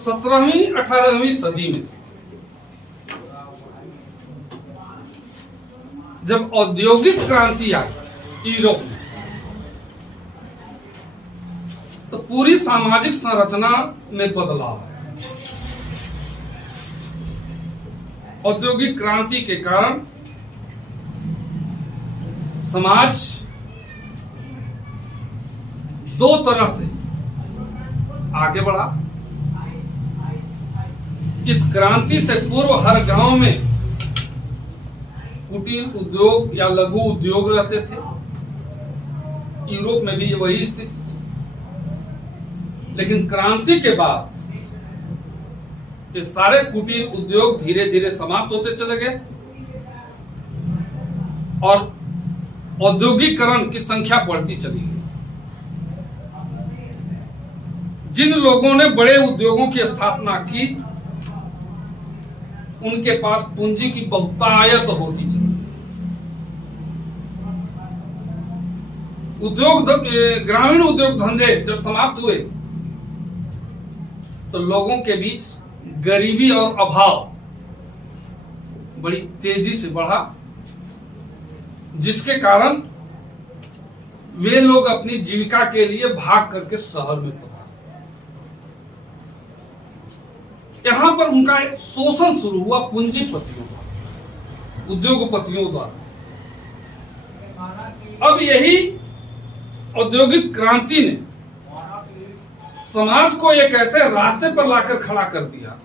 17वीं 18वीं सदी में जब औद्योगिक क्रांति आई यूरोप में, तो पूरी सामाजिक संरचना में बदलाव है। औद्योगिक क्रांति के कारण समाज दो तरह से आगे बढ़ा। इस क्रांति से पूर्व हर गांव में कुटीर उद्योग या लघु उद्योग रहते थे। यूरोप में भी वही स्थिति थी। लेकिन क्रांति के बाद ये सारे कुटीर उद्योग धीरे धीरे समाप्त होते चले गए और औद्योगिकरण की संख्या बढ़ती चली गई। जिन लोगों ने बड़े उद्योगों की स्थापना की, उनके पास पूंजी की बहुतायत होती चली। ग्रामीण उद्योग धंधे जब समाप्त हुए तो लोगों के बीच गरीबी और अभाव बड़ी तेजी से बढ़ा, जिसके कारण वे लोग अपनी जीविका के लिए भाग करके शहर में पहुंचे। यहां पर उनका एक शोषण शुरू हुआ पूंजीपतियों द्वारा, उद्योगपतियों द्वारा। अब यही औद्योगिक क्रांति ने समाज को एक ऐसे रास्ते पर लाकर खड़ा कर दिया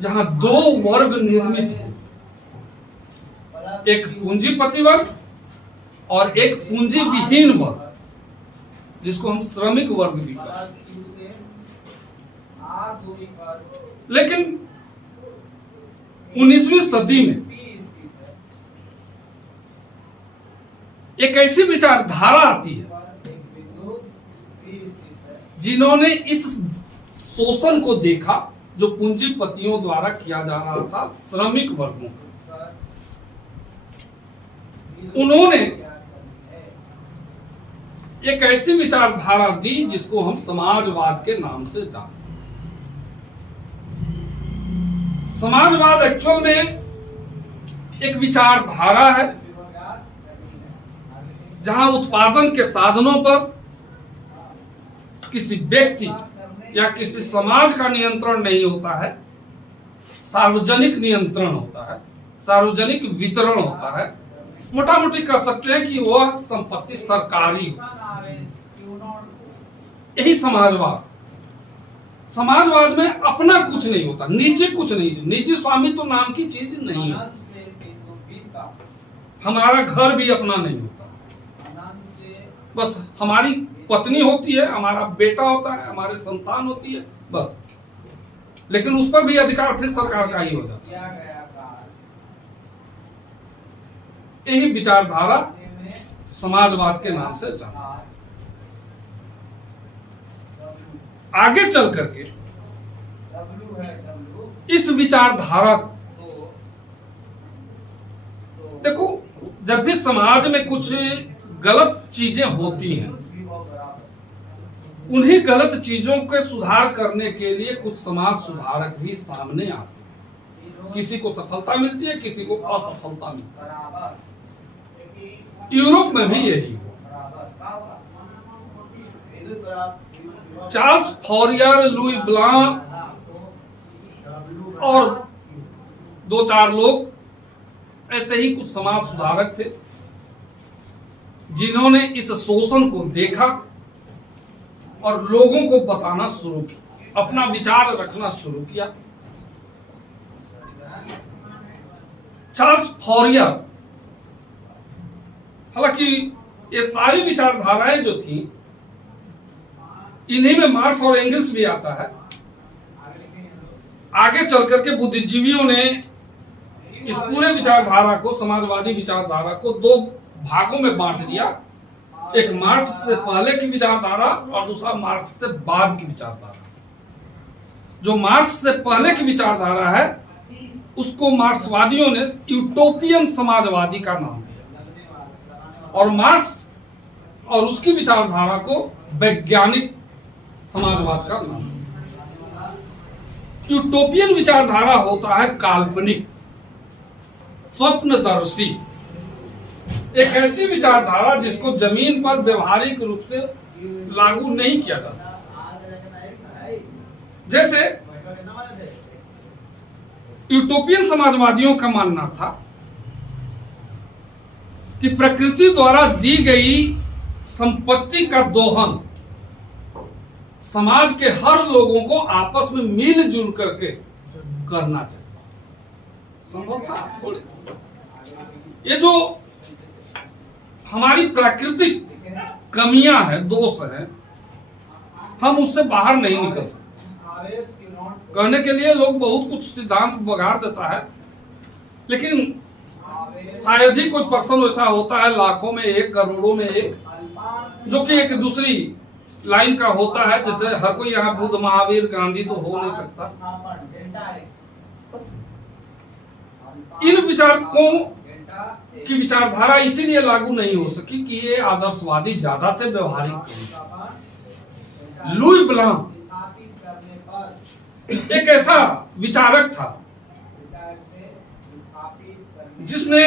जहां दो वर्ग निर्मित हो, एक पूंजीपति वर्ग और एक पूंजी विहीन वर्ग, जिसको हम श्रमिक वर्ग भी कहते हैं। लेकिन 19वीं सदी में एक ऐसी विचारधारा आती है जिन्होंने इस शोषण को देखा जो पूंजीपतियों द्वारा किया जा रहा था श्रमिक वर्गों का। उन्होंने एक ऐसी विचारधारा दी जिसको हम समाजवाद के नाम से जानते हैं। समाजवाद एक्चुअल में एक विचारधारा है जहां उत्पादन के साधनों पर किसी व्यक्ति या किसी समाज का नियंत्रण नहीं होता है, सार्वजनिक नियंत्रण होता है, सार्वजनिक वितरण होता है। मोटा मोटी कह सकते हैं कि वह संपत्ति सरकारी हो। यही समाजवाद। समाजवाद में अपना कुछ नहीं होता, निजी कुछ नहीं, निजी स्वामित्व नाम की चीज नहीं है। हमारा घर भी अपना नहीं होता, बस हमारी पत्नी होती है, हमारा बेटा होता है, हमारी संतान होती है, बस। लेकिन उस पर भी अधिकार फिर सरकार का ही हो जाता है। यही विचारधारा समाजवाद के नाम से जाना। आगे चल करके इस विचारधारा को देखो, जब भी समाज में कुछ गलत चीजें होती हैं, उन्हीं गलत चीजों के सुधार करने के लिए कुछ समाज सुधारक भी सामने आते हैं। किसी को सफलता मिलती है, किसी को असफलता मिलती है। यूरोप में भी यही हुआ। चार्ल्स फॉरियर, लुई ब्लां और दो चार लोग ऐसे ही कुछ समाज सुधारक थे जिन्होंने इस शोषण को देखा और लोगों को बताना शुरू किया, अपना विचार रखना शुरू किया। चार्ल्स फॉरियर, हालांकि ये सारी विचारधाराएं जो थी, इन्हीं में मार्क्स और एंगल्स भी आता है। आगे चल करके बुद्धिजीवियों ने इस पूरे विचारधारा को, समाजवादी विचारधारा को दो भागों में बांट दिया। एक मार्क्स से पहले की विचारधारा और दूसरा मार्क्स से बाद की विचारधारा। जो मार्क्स से पहले की विचारधारा है उसको मार्क्सवादियों ने यूटोपियन समाजवादी का नाम दिया और मार्क्स और उसकी विचारधारा को वैज्ञानिक समाजवाद का नाम दिया। यूटोपियन विचारधारा होता है काल्पनिक, स्वप्नदर्शी, एक ऐसी विचारधारा जिसको जमीन पर व्यवहारिक रूप से लागू नहीं किया जा सकता। जैसे यूटोपियन समाजवादियों का मानना था कि प्रकृति द्वारा दी गई संपत्ति का दोहन समाज के हर लोगों को आपस में मिलजुल करके करना चाहिए। संभव था थोड़ी। ये जो हमारी प्राकृतिक कमियां हैं, दोष हैं, हम उससे बाहर नहीं निकल सकते। कहने के लिए लोग बहुत कुछ सिद्धांत बगाड़ देता है, लेकिन शायद ही कोई पर्सन ऐसा होता है, लाखों में एक, करोड़ों में एक, जो कि एक दूसरी लाइन का होता है। जैसे हर कोई यहाँ बुद्ध, महावीर, गांधी तो हो नहीं सकता। इन विचारकों की विचारधारा इसीलिए लागू नहीं हो सकी कि ये आदर्शवादी ज्यादा थे, व्यवहारिक। लुई ब्लांक एक ऐसा विचारक था जिसने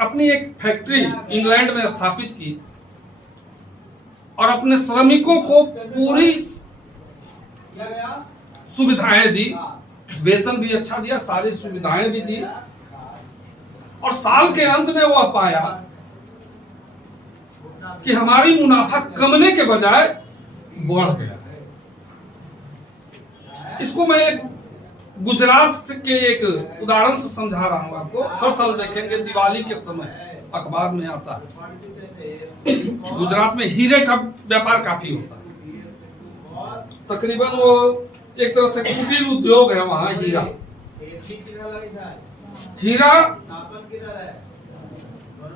अपनी एक फैक्ट्री इंग्लैंड में स्थापित की और अपने श्रमिकों को पूरी सुविधाएं दी, वेतन भी अच्छा दिया, सारी सुविधाएं भी दी, और साल के अंत में वह पाया कि हमारी मुनाफा कमने के बजाय बढ़ गया है। इसको मैं एक गुजरात के एक उदाहरण से समझा रहा हूं आपको। हर साल देखेंगे दिवाली के समय अखबार में आता है, गुजरात में हीरे का व्यापार काफी होता है। तकरीबन वो एक तरह से कुटीर उद्योग है वहां। हीरा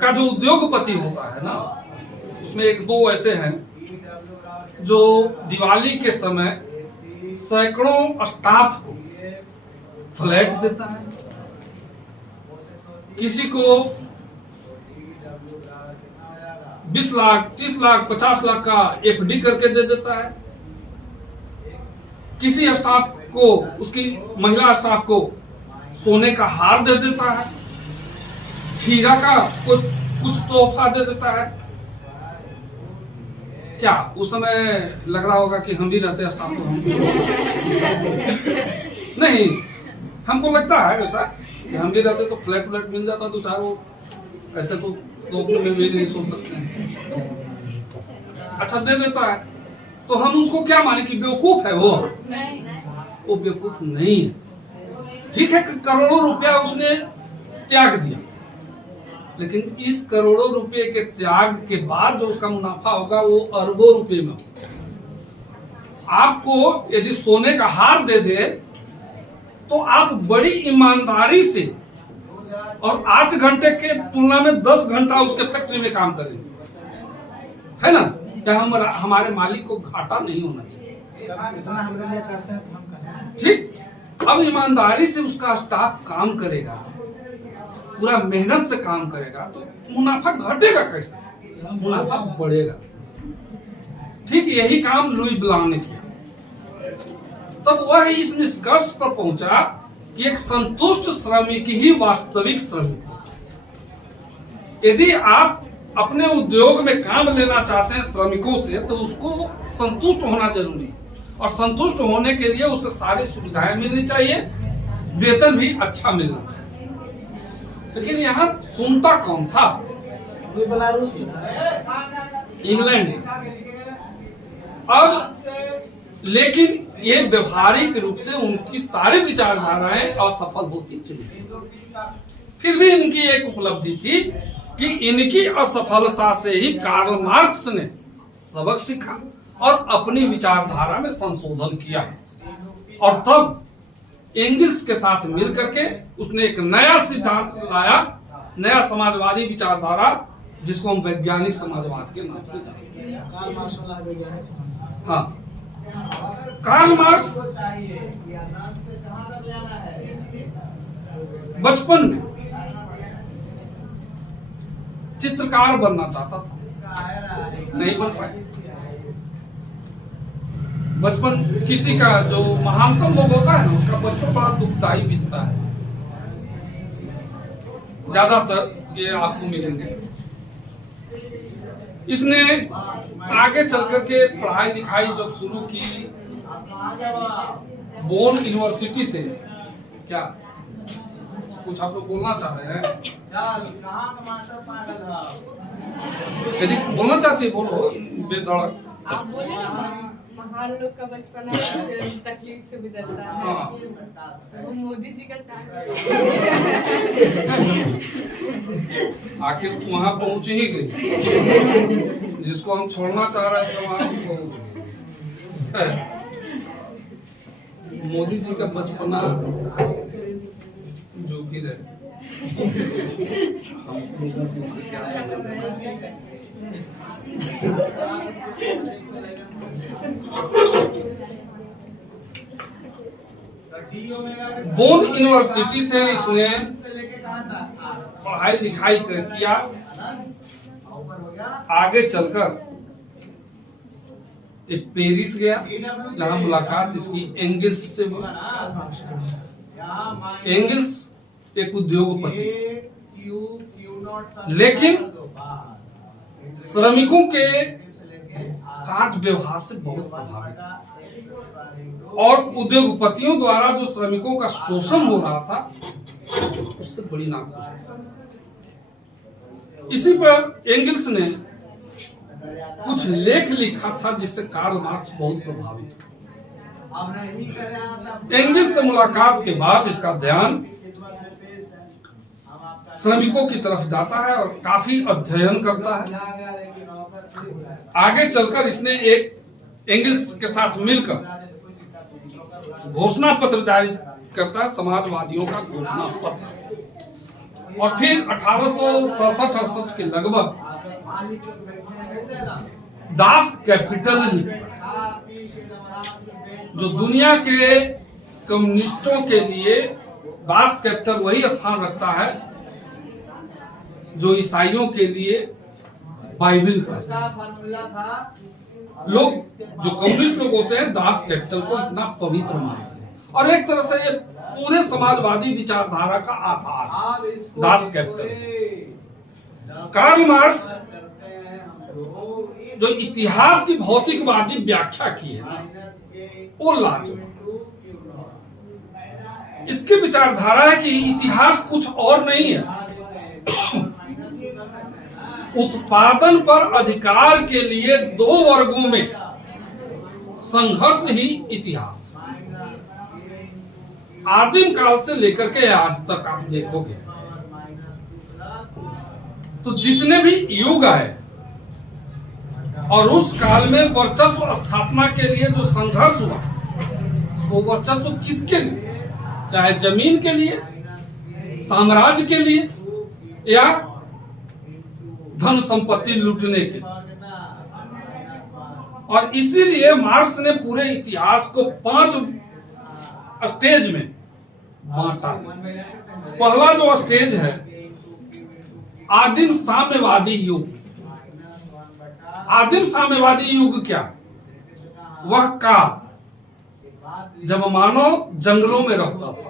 का जो उद्योगपति होता है ना, उसमें एक दो ऐसे हैं जो दिवाली के समय सैकड़ों स्टाफ को फ्लैट देता है, किसी को 20 लाख, 30 लाख, 50 लाख का एफडी करके दे देता है, किसी स्टाफ को, उसकी महिला स्टाफ को सोने का हार दे देता है, हीरा का कुछ तोहफा दे देता है। क्या उस समय लग रहा होगा कि हम भी रहते स्टाफ को? नहीं, हमको लगता है ऐसा कि हम भी रहते तो फ्लैट व्लैट मिल जाता तो चारों, ऐसे तो स्वप्न में भी नहीं सोच सकते हैं। अच्छा दे देता है तो हम उसको क्या माने कि बेवकूफ है? वो बेवकूफ नहीं है। ठीक है, करोड़ों रुपया उसने त्याग दिया, लेकिन इस करोड़ों रुपए के त्याग के बाद जो उसका मुनाफा होगा वो अरबों रुपए में होगा। आपको यदि सोने का हार दे दे तो आप बड़ी ईमानदारी से और 8 घंटे के तुलना में 10 घंटा उसके फैक्ट्री में काम करेंगे, है ना? क्या हमारे मालिक को घाटा नहीं होना चाहिए? इतना हमारे लिए करते हैं तो हम करें। ठीक, अब ईमानदारी से उसका स्टाफ काम करेगा, पूरा मेहनत से काम करेगा, तो मुनाफा घटेगा कैसे? मुनाफा बढ़ेगा। ठीक यही काम लुई ब्लांक ने किया। तब वह इस निष्कर्ष पर पहुंचा कि एक संतुष्ट श्रमिक ही वास्तविक श्रमिक है। यदि आप अपने उद्योग में काम लेना चाहते हैं श्रमिकों से, तो उसको संतुष्ट होना जरूरी है, और संतुष्ट होने के लिए उसे सारी सुविधाएं मिलनी चाहिए, वेतन भी अच्छा मिलना चाहिए। लेकिन यहाँ सुनता कौन था? इंग्लैंड। अब लेकिन ये व्यवहारिक रूप से उनकी सारी विचारधाराएं असफल होती चली। फिर भी इनकी एक उपलब्धि थी कि इनकी असफलता से ही कार्ल मार्क्स ने सबक सीखा और अपनी विचारधारा में संशोधन किया, और तब एंगल्स के साथ मिलकर के उसने एक नया सिद्धांत लाया, नया समाजवादी विचारधारा, जिसको हम वैज्ञानिक समाजवाद के नाम से जानते हैं। हाँ, कार्ल मार्क्स बचपन में चित्रकार बनना चाहता था, नहीं बन पाया। बचपन किसी का जो महानतम लोग होता है ना, उसका बचपन बड़ा दुखदायी बीतता है, ज्यादातर ये आपको मिलेंगे। इसने आगे चल करके पढ़ाई लिखाई जब शुरू की बोन यूनिवर्सिटी से। क्या कुछ आप लोग बोलना चाह रहे हैं? यदि बोलना चाहते बोलो बेधड़क। आप बोले ना, महान लोग का बचपन तकलीफ से गुजरता है, वो मोदी जी का आखिर वहां पहुंच ही गई, जिसको हम छोड़ना चाह रहे थे वहां पहुंच गए। मोदी जी का बचपना जो भी रहे, हम लोगों को उससे क्या बोन यूनिवर्सिटी से इसने पढ़ाई लिखाई किया। आगे चलकर एक पेरिस गया, जहां मुलाकात इसकी एंगल्स से हुई। एंगल्स एक उद्योगपति, लेकिन श्रमिकों के कार्य व्यवहार से बहुत प्रभावित और उद्योगपतियों द्वारा जो श्रमिकों का शोषण हो रहा था उससे बड़ी नाखुश थी। इसी पर एंगल्स ने कुछ लेख लिखा था जिससे कार्ल मार्क्स बहुत प्रभावित हुए। एंगल्स से मुलाकात के बाद इसका ध्यान श्रमिकों की तरफ जाता है और काफी अध्ययन करता है। आगे चलकर इसने एक एंगल्स के साथ मिलकर घोषणा पत्र जारी करता है, समाजवादियों का घोषणा पत्र। और फिर 1867-68 के लगभग दास कैपिटल लिखता है, जो दुनिया के कम्युनिस्टों के लिए दास कैपिटल वही स्थान रखता है जो ईसाइयों के लिए बाइबल का। लोग जो कम्युनिस्ट लोग होते हैं दास कैपिटल को इतना पवित्र मानते हैं, और एक तरह से ये पूरे समाजवादी विचारधारा का आधार दास कैपिटल। कार्ल मार्क्स जो इतिहास की भौतिकवादी व्याख्या की है ना, वो लाजवाब। इसकी विचारधारा है कि इतिहास कुछ और नहीं है, उत्पादन पर अधिकार के लिए दो वर्गों में संघर्ष ही इतिहास। आदिम काल से लेकर के आज तक आप देखोगे तो जितने भी युग आए और उस काल में वर्चस्व स्थापना के लिए जो संघर्ष हुआ, वो वर्चस्व किसके लिए? चाहे जमीन के लिए, साम्राज्य के लिए, या धन संपत्ति लूटने के। और इसीलिए मार्क्स ने पूरे इतिहास को 5 स्टेज में बांटा। पहला जो स्टेज है आदिम साम्यवादी युग। आदिम साम्यवादी युग क्या? वह काल जब मानव जंगलों में रहता था,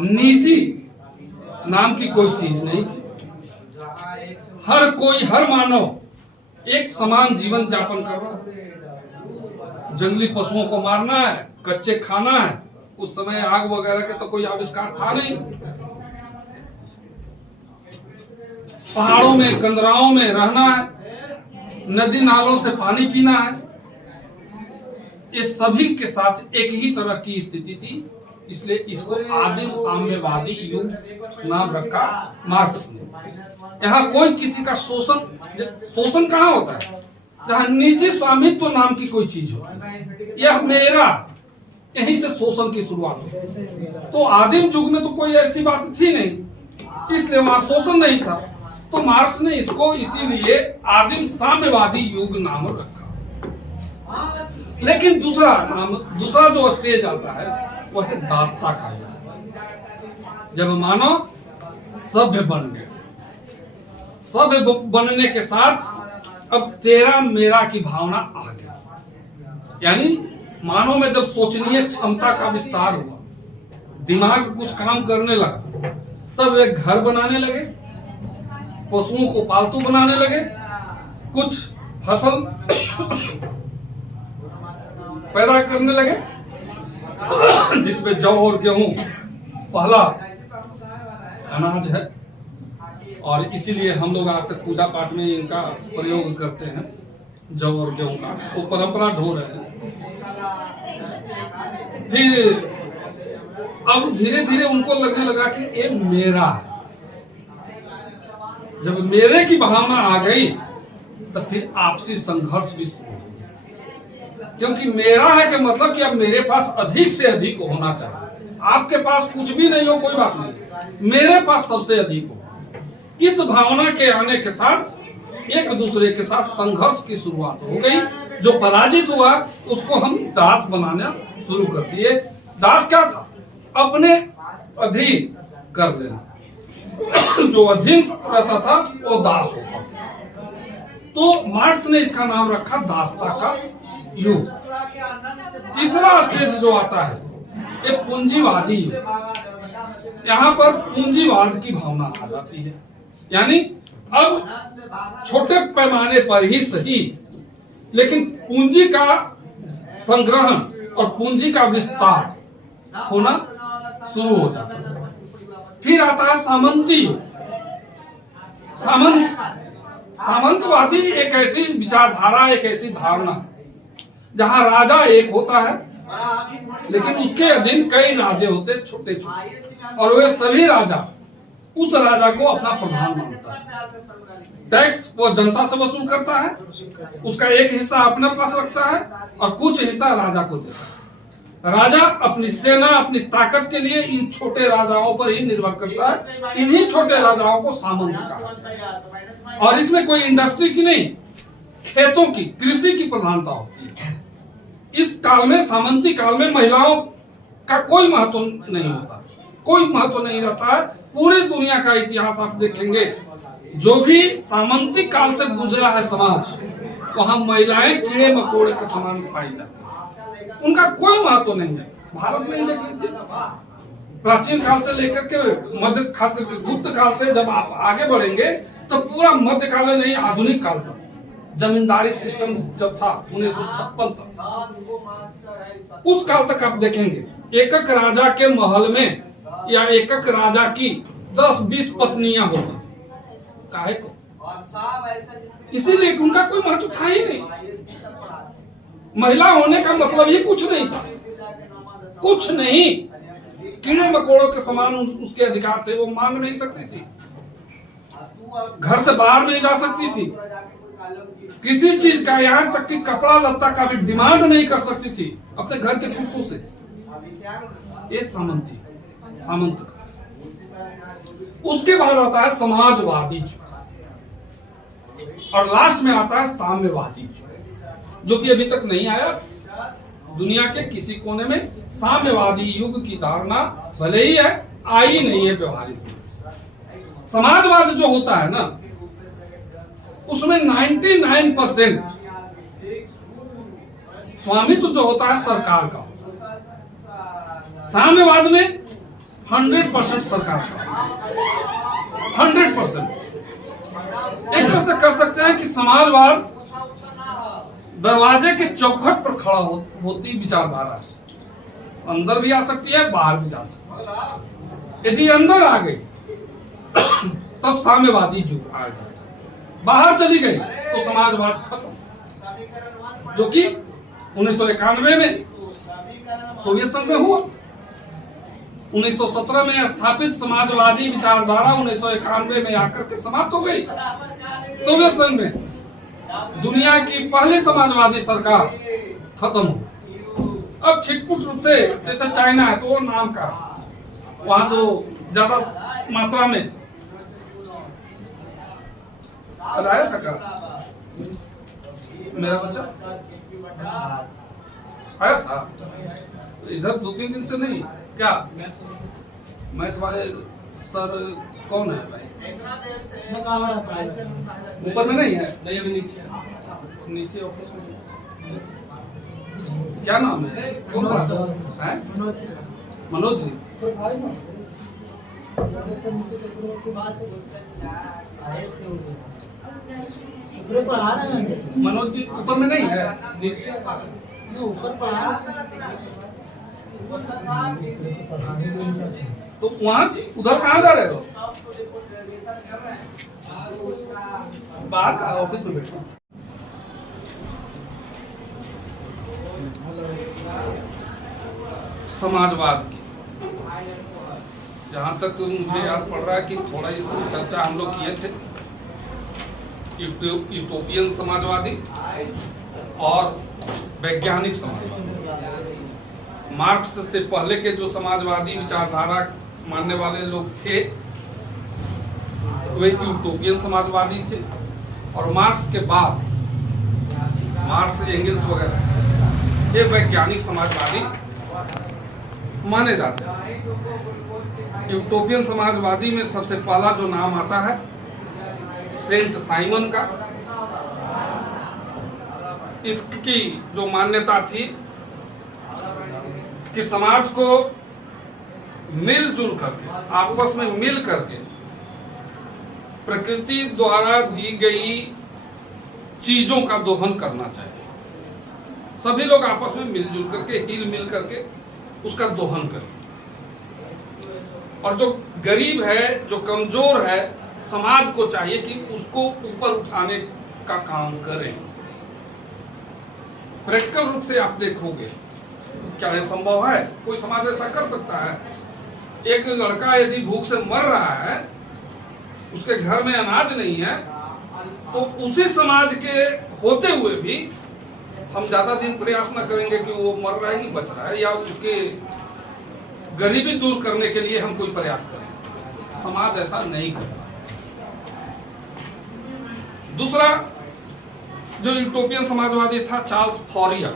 निजी नाम की कोई चीज नहीं थी, हर कोई, हर मानव एक समान जीवन यापन कर रहा है। जंगली पशुओं को मारना है, कच्चे खाना है। उस समय आग वगैरह के तो कोई आविष्कार था नहीं। पहाड़ों में, कंदराओं में रहना है, नदी नालों से पानी पीना है। ये सभी के साथ एक ही तरह की स्थिति थी, इसलिए इसको आदिम साम्यवादी युग नाम रखा मार्क्स ने। यहाँ कोई किसी का शोषण कहाँ होता है? जहाँ निजी स्वामित्व नाम की कोई चीज होती है, यह मेरा, यहीं से शोषण की शुरुआत हुई। तो आदिम युग में तो कोई ऐसी बात थी नहीं, इसलिए वहां शोषण नहीं था। तो मार्क्स ने इसको इसीलिए आदिम साम्यवादी युग नाम रखा। लेकिन दूसरा जो स्टेज आता है वह है दासता का युग, जब मानव सभ्य बन गए। सभ्य बनने के साथ अब तेरा मेरा की भावना आ गई, यानी मानव में जब सोचनीय क्षमता का विस्तार हुआ, दिमाग कुछ काम करने लगा, तब वे घर बनाने लगे, पशुओं को पालतू बनाने लगे, कुछ फसल पैदा करने लगे जिसमें जौ और गेहूं पहला अनाज है, और इसीलिए हम लोग आज तक पूजा पाठ में इनका प्रयोग करते हैं, जौ और गेहूं का, वो परंपरा ढो रहे हैं। फिर अब धीरे धीरे उनको लगने लगा कि ये मेरा है। जब मेरे की भावना आ गई तो फिर आपसी संघर्ष भी शुरू हो गया, क्योंकि मेरा है कि मतलब कि अब मेरे पास अधिक से अधिक होना चाहिए। आपके पास कुछ भी नहीं हो कोई बात नहीं, मेरे पास सबसे अधिक हो। इस भावना के आने के साथ एक दूसरे के साथ संघर्ष की शुरुआत हो गई। जो पराजित हुआ उसको हम दास बनाना शुरू कर दिए। दास क्या था? अपने अधीन कर लेना। जो अधीन रहता था वो दास होता। तो मार्क्स ने इसका नाम रखा दासता का युग। तीसरा स्टेज जो आता है ये पूंजीवादी युग। यहाँ पर पूंजीवाद की भावना आ जाती है, यानी अब छोटे पैमाने पर ही सही, लेकिन पूंजी का संग्रहण और पूंजी का विस्तार होना शुरू हो जाता है। फिर आता है सामंती युग। सामंतवादी एक ऐसी विचारधारा, एक ऐसी धारणा जहां राजा एक होता है, लेकिन उसके अधीन कई राजे होते छोटे छोटे, और वे सभी राजा उस राजा को अपना प्रधान मानता है। टैक्स वो जनता से वसूल करता है, उसका एक हिस्सा अपने पास रखता है और कुछ हिस्सा राजा को देता है। राजा अपनी सेना, अपनी ताकत के लिए इन छोटे राजाओं पर ही निर्भर करता है। इन्हीं छोटे राजाओं को सामंत कहा। और इसमें कोई इंडस्ट्री की नहीं, खेतों की, कृषि की प्रधानता होती है। इस काल में, सामंती काल में, महिलाओं का कोई महत्व नहीं होता, कोई महत्व नहीं रहता है। पूरी दुनिया का इतिहास आप देखेंगे, जो भी सामंती काल से गुजरा है समाज, वहां महिलाएं कीड़े मकोड़े के समान पाई जाती है, उनका कोई महत्व नहीं है। भारत में ही देख लीजिए, प्राचीन काल से लेकर के मध्य, खास करके गुप्त काल से जब आप आगे बढ़ेंगे तो पूरा मध्यकाल नहीं, आधुनिक काल तक जमींदारी सिस्टम जब था 1956 तक, उस काल तक आप देखेंगे एकक राजा के महल में या एकक राजा की 10-20 पत्नियां होती थी। काहे को? इसीलिए उनका कोई महत्व था ही नहीं। महिला होने का मतलब ही कुछ नहीं था, कुछ नहीं। कीड़े मकोड़ों के समान उसके अधिकार थे। वो मांग नहीं सकती थी, घर से बाहर नहीं जा सकती थी, किसी चीज का, यहाँ तक कि कपड़ा लत्ता का भी डिमांड नहीं कर सकती थी अपने घर के पुरुषों से। ये सामंती, सामंत का। उसके बाद आता है समाजवादी युग, और लास्ट में आता है साम्यवादी युग, जो कि अभी तक नहीं आया। दुनिया के किसी कोने में साम्यवादी युग की धारणा भले ही है, आई नहीं है व्यवहारिक। समाजवाद जो होता है ना, उसमें 99% स्वामित्व जो होता है सरकार का। साम्यवाद में 100% सरकार का, 100%। एक तरह से कर सकते हैं कि समाजवाद दरवाजे के चौखट पर खड़ा होती विचारधारा है। अंदर भी आ सकती है, बाहर भी जा सकती है। यदि अंदर आ गई तब साम्यवादी युग आ जाए, बाहर चली गई तो समाजवाद खत्म, जो कि 1991 में सोवियत संघ में हुआ। 1917 में स्थापित समाजवादी विचारधारा 1991 में आकर के समाप्त हो गई सोवियत संघ में। दुनिया की पहली समाजवादी सरकार खत्म हो। अब छिटपुट रूप से, जैसे चाइना है तो वो नाम का, वहां तो ज्यादा मात्रा में आया था का मेरा बच्चा आया था इधर 2-3 दिन से नहीं क्या, मैथ वाले सर कौन है भाई? ऊपर में नहीं है? नहीं अभी नीचे नीचे ऑफिस में। क्या नाम है? कौन बात है? मनोज जी। मनोज जी ऊपर में नहीं है? नीचे तो वहाँ उधर कहाँ जा रहे हो? बाहर का ऑफिस में बैठो। समाजवाद की जहाँ तक मुझे याद पड़ रहा है कि थोड़ा इस चर्चा हम लोग किए थे, यूटोपियन समाजवादी और वैज्ञानिक समाजवादी। मार्क्स से पहले के जो समाजवादी विचारधारा मानने वाले लोग थे वे यूटोपियन समाजवादी थे, और मार्क्स के बाद मार्क्स एंगल्स वगैरह ये वैज्ञानिक समाजवादी माने जाते हैं। यूटोपियन समाजवादी में सबसे पहला जो नाम आता है सेंट साइमन का। इसकी जो मान्यता थी कि समाज को मिलजुल करके, आपस में मिल करके प्रकृति द्वारा दी गई चीजों का दोहन करना चाहिए। सभी लोग आपस में मिलजुल करके, हिल मिल करके उसका दोहन करें। और जो गरीब है, जो कमजोर है, समाज को चाहिए कि उसको ऊपर उठाने का काम करें। प्रैक्टिकल रूप से आप देखोगे क्या यह संभव है? कोई समाज ऐसा कर सकता है? एक लड़का यदि भूख से मर रहा है, उसके घर में अनाज नहीं है, तो उसी समाज के होते हुए भी हम ज्यादा दिन प्रयास न करेंगे कि वो मर रहा है कि बच रहा है, या उसके गरीबी दूर करने के लिए हम कोई प्रयास करें। समाज ऐसा नहीं करता। दूसरा जो यूटोपियन समाजवादी था चार्ल्स फॉरियर,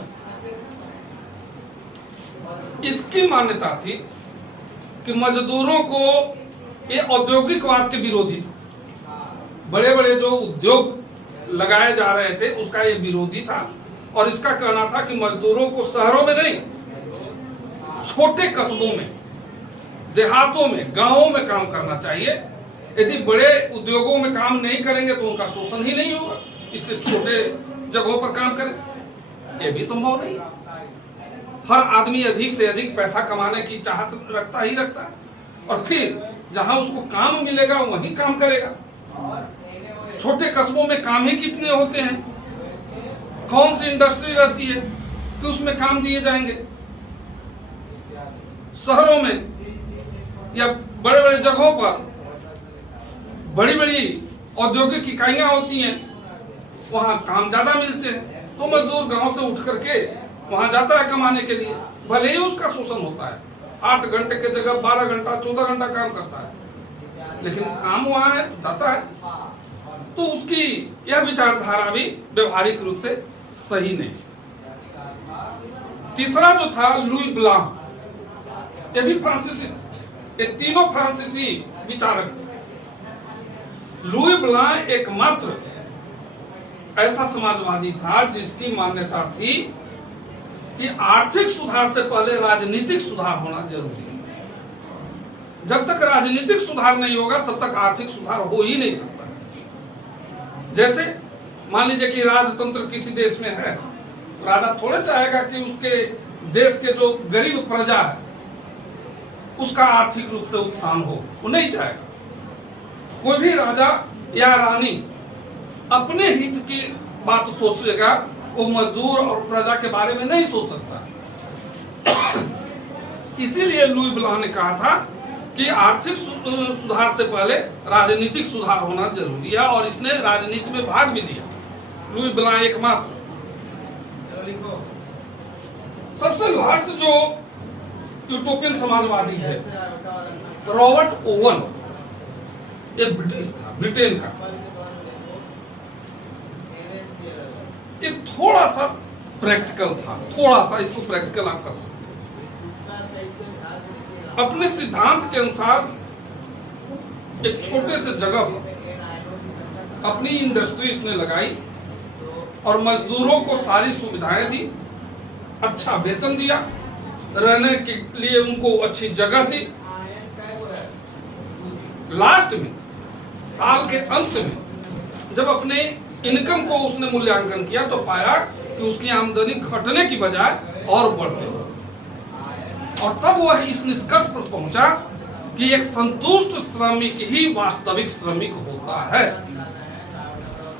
इसकी मान्यता थी कि मजदूरों को, ये औद्योगिकवाद के विरोधी था। बड़े बड़े जो उद्योग लगाए जा रहे थे उसका ये विरोधी था, और इसका कहना था कि मजदूरों को शहरों में नहीं, छोटे कस्बों में, देहातों में, गांवों में काम करना चाहिए। यदि बड़े उद्योगों में काम नहीं करेंगे तो उनका शोषण ही नहीं होगा, इसलिए छोटे जगहों पर काम करें। यह भी संभव नहीं। हर आदमी अधिक से अधिक पैसा कमाने की चाहत रखता ही रखता है, और फिर जहां उसको काम मिलेगा वहीं काम करेगा। छोटे कस्बों में काम ही कितने होते हैं? कौन सी इंडस्ट्री रहती है कि उसमें काम दिए जाएंगे? शहरों में या बड़े बड़े जगहों पर बड़ी बड़ी औद्योगिक इकाइयां होती हैं, वहां काम ज्यादा मिलते हैं, तो मजदूर गांव से उठ करके वहां जाता है कमाने के लिए। भले ही उसका शोषण होता है, 8 घंटे के जगह 12 घंटा 14 घंटा काम करता है, लेकिन काम वहां है तो जाता है। तो उसकी यह विचारधारा भी व्यवहारिक रूप से सही नहीं। तीसरा जो था लुई ब्लांक, ये भी फ्रांसीसी, ये तीनों फ्रांसीसी विचारक थे। लुई ब्लांक एकमात्र ऐसा समाजवादी था जिसकी मान्यता थी कि आर्थिक सुधार से पहले राजनीतिक सुधार होना जरूरी है। जब तक राजनीतिक सुधार नहीं होगा तब तक आर्थिक सुधार हो ही नहीं सकता। जैसे मान लीजिए कि राजतंत्र किसी देश में है, राजा थोड़े चाहेगा कि उसके देश के जो गरीब प्रजा है उसका आर्थिक रूप से उत्थान हो, वो नहीं चाहेगा। कोई भी राजा या रानी अपने हित की बात सोचेगा, वो मजदूर और प्रजा के बारे में नहीं सोच सकता। इसीलिए लुई ब्लांक ने कहा था कि आर्थिक सुधार से पहले राजनीतिक सुधार होना जरूरी है, और इसने राजनीति में भाग भी लिया। लुई ब्लांक एकमात्र। सबसे लास्ट जो यूटोपियन समाजवादी है रॉबर्ट ओवन, ये ब्रिटिश था, ब्रिटेन का। ये थोड़ा सा प्रैक्टिकल था, थोड़ा सा इसको प्रैक्टिकल आप कर सकते। अपने सिद्धांत के अनुसार एक छोटे से जगह पर अपनी इंडस्ट्री इसने लगाई और मजदूरों को सारी सुविधाएं दी, अच्छा वेतन दिया, रहने के लिए उनको अच्छी जगह दी। लास्ट में, साल के अंत में, जब अपने इनकम को उसने मूल्यांकन किया तो पाया कि उसकी आमदनी घटने की बजाय और बढ़ गई। और तब वह इस निष्कर्ष पर पहुंचा कि एक संतुष्ट श्रमिक ही वास्तविक श्रमिक होता है।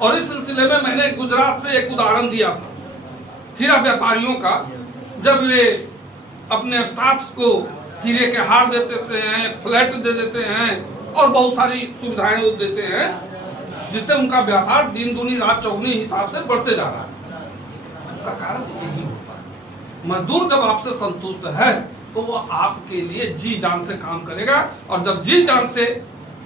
और इस सिलसिले में मैंने गुजरात से एक उदाहरण दिया था, हीरा व्यापारियों का, जब वे अपने स्टाफ्स को हीरे के हार दे देते हैं, फ्लैट दे देते हैं और बहुत सारी सुविधाएं देते हैं, जिससे उनका व्यापार दिन दूनी रात चौगुनी हिसाब से बढ़ते जा रहा है। उसका कारण यही होता है, मजदूर जब आपसे संतुष्ट है तो वो आपके लिए जी जान से काम करेगा, और जब जी जान से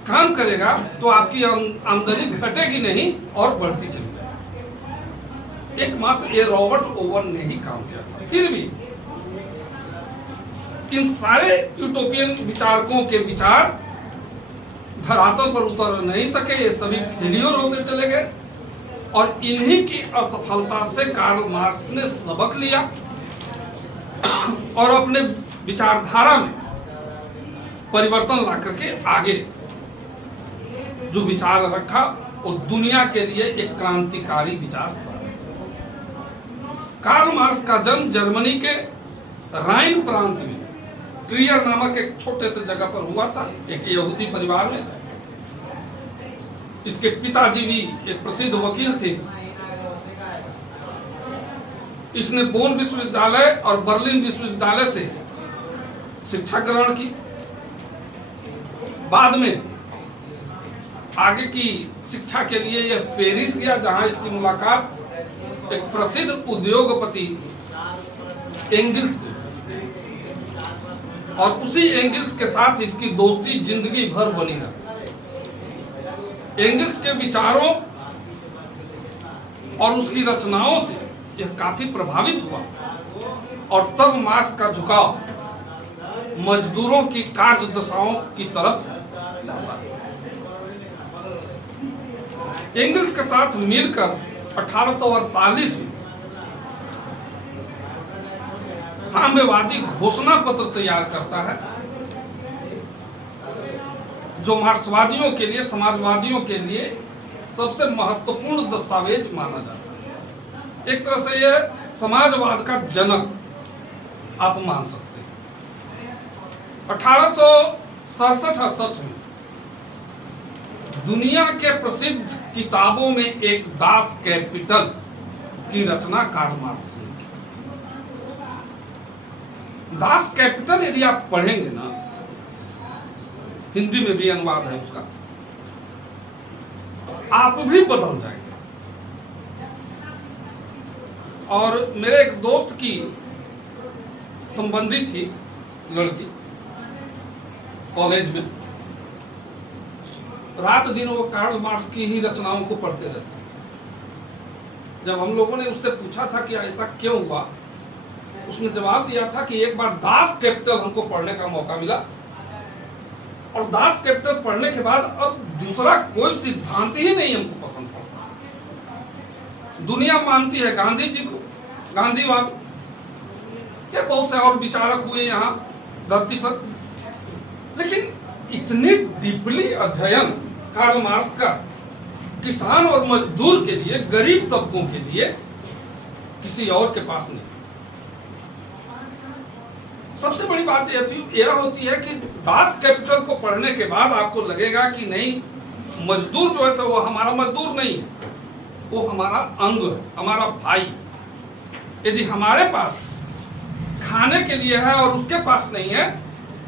काम करेगा तो आपकी आमदनी घटेगी नहीं और बढ़ती चली जाएगी। एकमात्र ये रॉबर्ट ओवन ने ही काम किया था। फिर भी इन सारे यूटोपियन विचारकों के विचार धरातल पर उतर नहीं सके, ये सभी फेलियर होते चले गए। और इन्हीं की असफलता से कार्ल मार्क्स ने सबक लिया और अपने विचारधारा में परिवर्तन ला करके आगे जो विचार रखा वो दुनिया के लिए एक क्रांतिकारी विचार साबित हुआ। कार्ल मार्क्स का जन्म जर्मनी के राइन प्रांत में ट्रियर नामक एक छोटे से जगह पर हुआ था, एक यहूदी परिवार में। इसके पिताजी भी एक प्रसिद्ध वकील थे। इसने बोन विश्वविद्यालय और बर्लिन विश्वविद्यालय से शिक्षा ग्रहण की। बाद में आगे की शिक्षा के लिए यह पेरिस गया, जहां इसकी मुलाकात एक प्रसिद्ध उद्योगपति एंगिल्स से, और उसी एंगिल्स के साथ इसकी दोस्ती जिंदगी भर बनी रही। एंगिल्स के विचारों और उसकी रचनाओं से यह काफी प्रभावित हुआ, और तब मार्क्स का झुकाव मजदूरों की कार्य दशाओं की तरफ जाता है। एंगिल्स के साथ मिलकर 1848 में साम्यवादी घोषणा पत्र तैयार करता है, जो मार्क्सवादियों के लिए, समाजवादियों के लिए सबसे महत्वपूर्ण दस्तावेज माना जाता है। एक तरह से यह समाजवाद का जनक आप मान सकते हैं। 1867-68 में दुनिया के प्रसिद्ध किताबों में एक दास कैपिटल की रचना कार्ल मार्क्स ने की। दास कैपिटल यदि आप पढ़ेंगे ना, हिंदी में भी अनुवाद है उसका, तो आप भी बदल जाएंगे। और मेरे एक दोस्त की संबंधी थी लड़की, कॉलेज में, रात दिन वो कार्ल मार्क्स की ही रचनाओं को पढ़ते रहते। जब हम लोगों ने उससे पूछा था कि ऐसा क्यों हुआ, उसने जवाब दिया था कि एक बार दास कैपिटल हमको पढ़ने का मौका मिला, और दास कैपिटल पढ़ने के बाद अब दूसरा कोई सिद्धांत ही नहीं हमको पसंद पड़ता। दुनिया मानती है गांधी जी को, गांधीवाद, ये बहुत से और विचारक हुए यहाँ धरती पर, लेकिन इतने डीपली अध्ययन कार्ल मार्क्स का किसान और मजदूर के लिए, गरीब तबकों के लिए किसी और के पास नहीं। सबसे बड़ी बात यह होती है कि दास कैपिटल को पढ़ने के बाद आपको लगेगा कि नहीं, मजदूर जो है वो हमारा मजदूर नहीं है, वो हमारा अंग है, हमारा भाई। यदि हमारे पास खाने के लिए है और उसके पास नहीं है,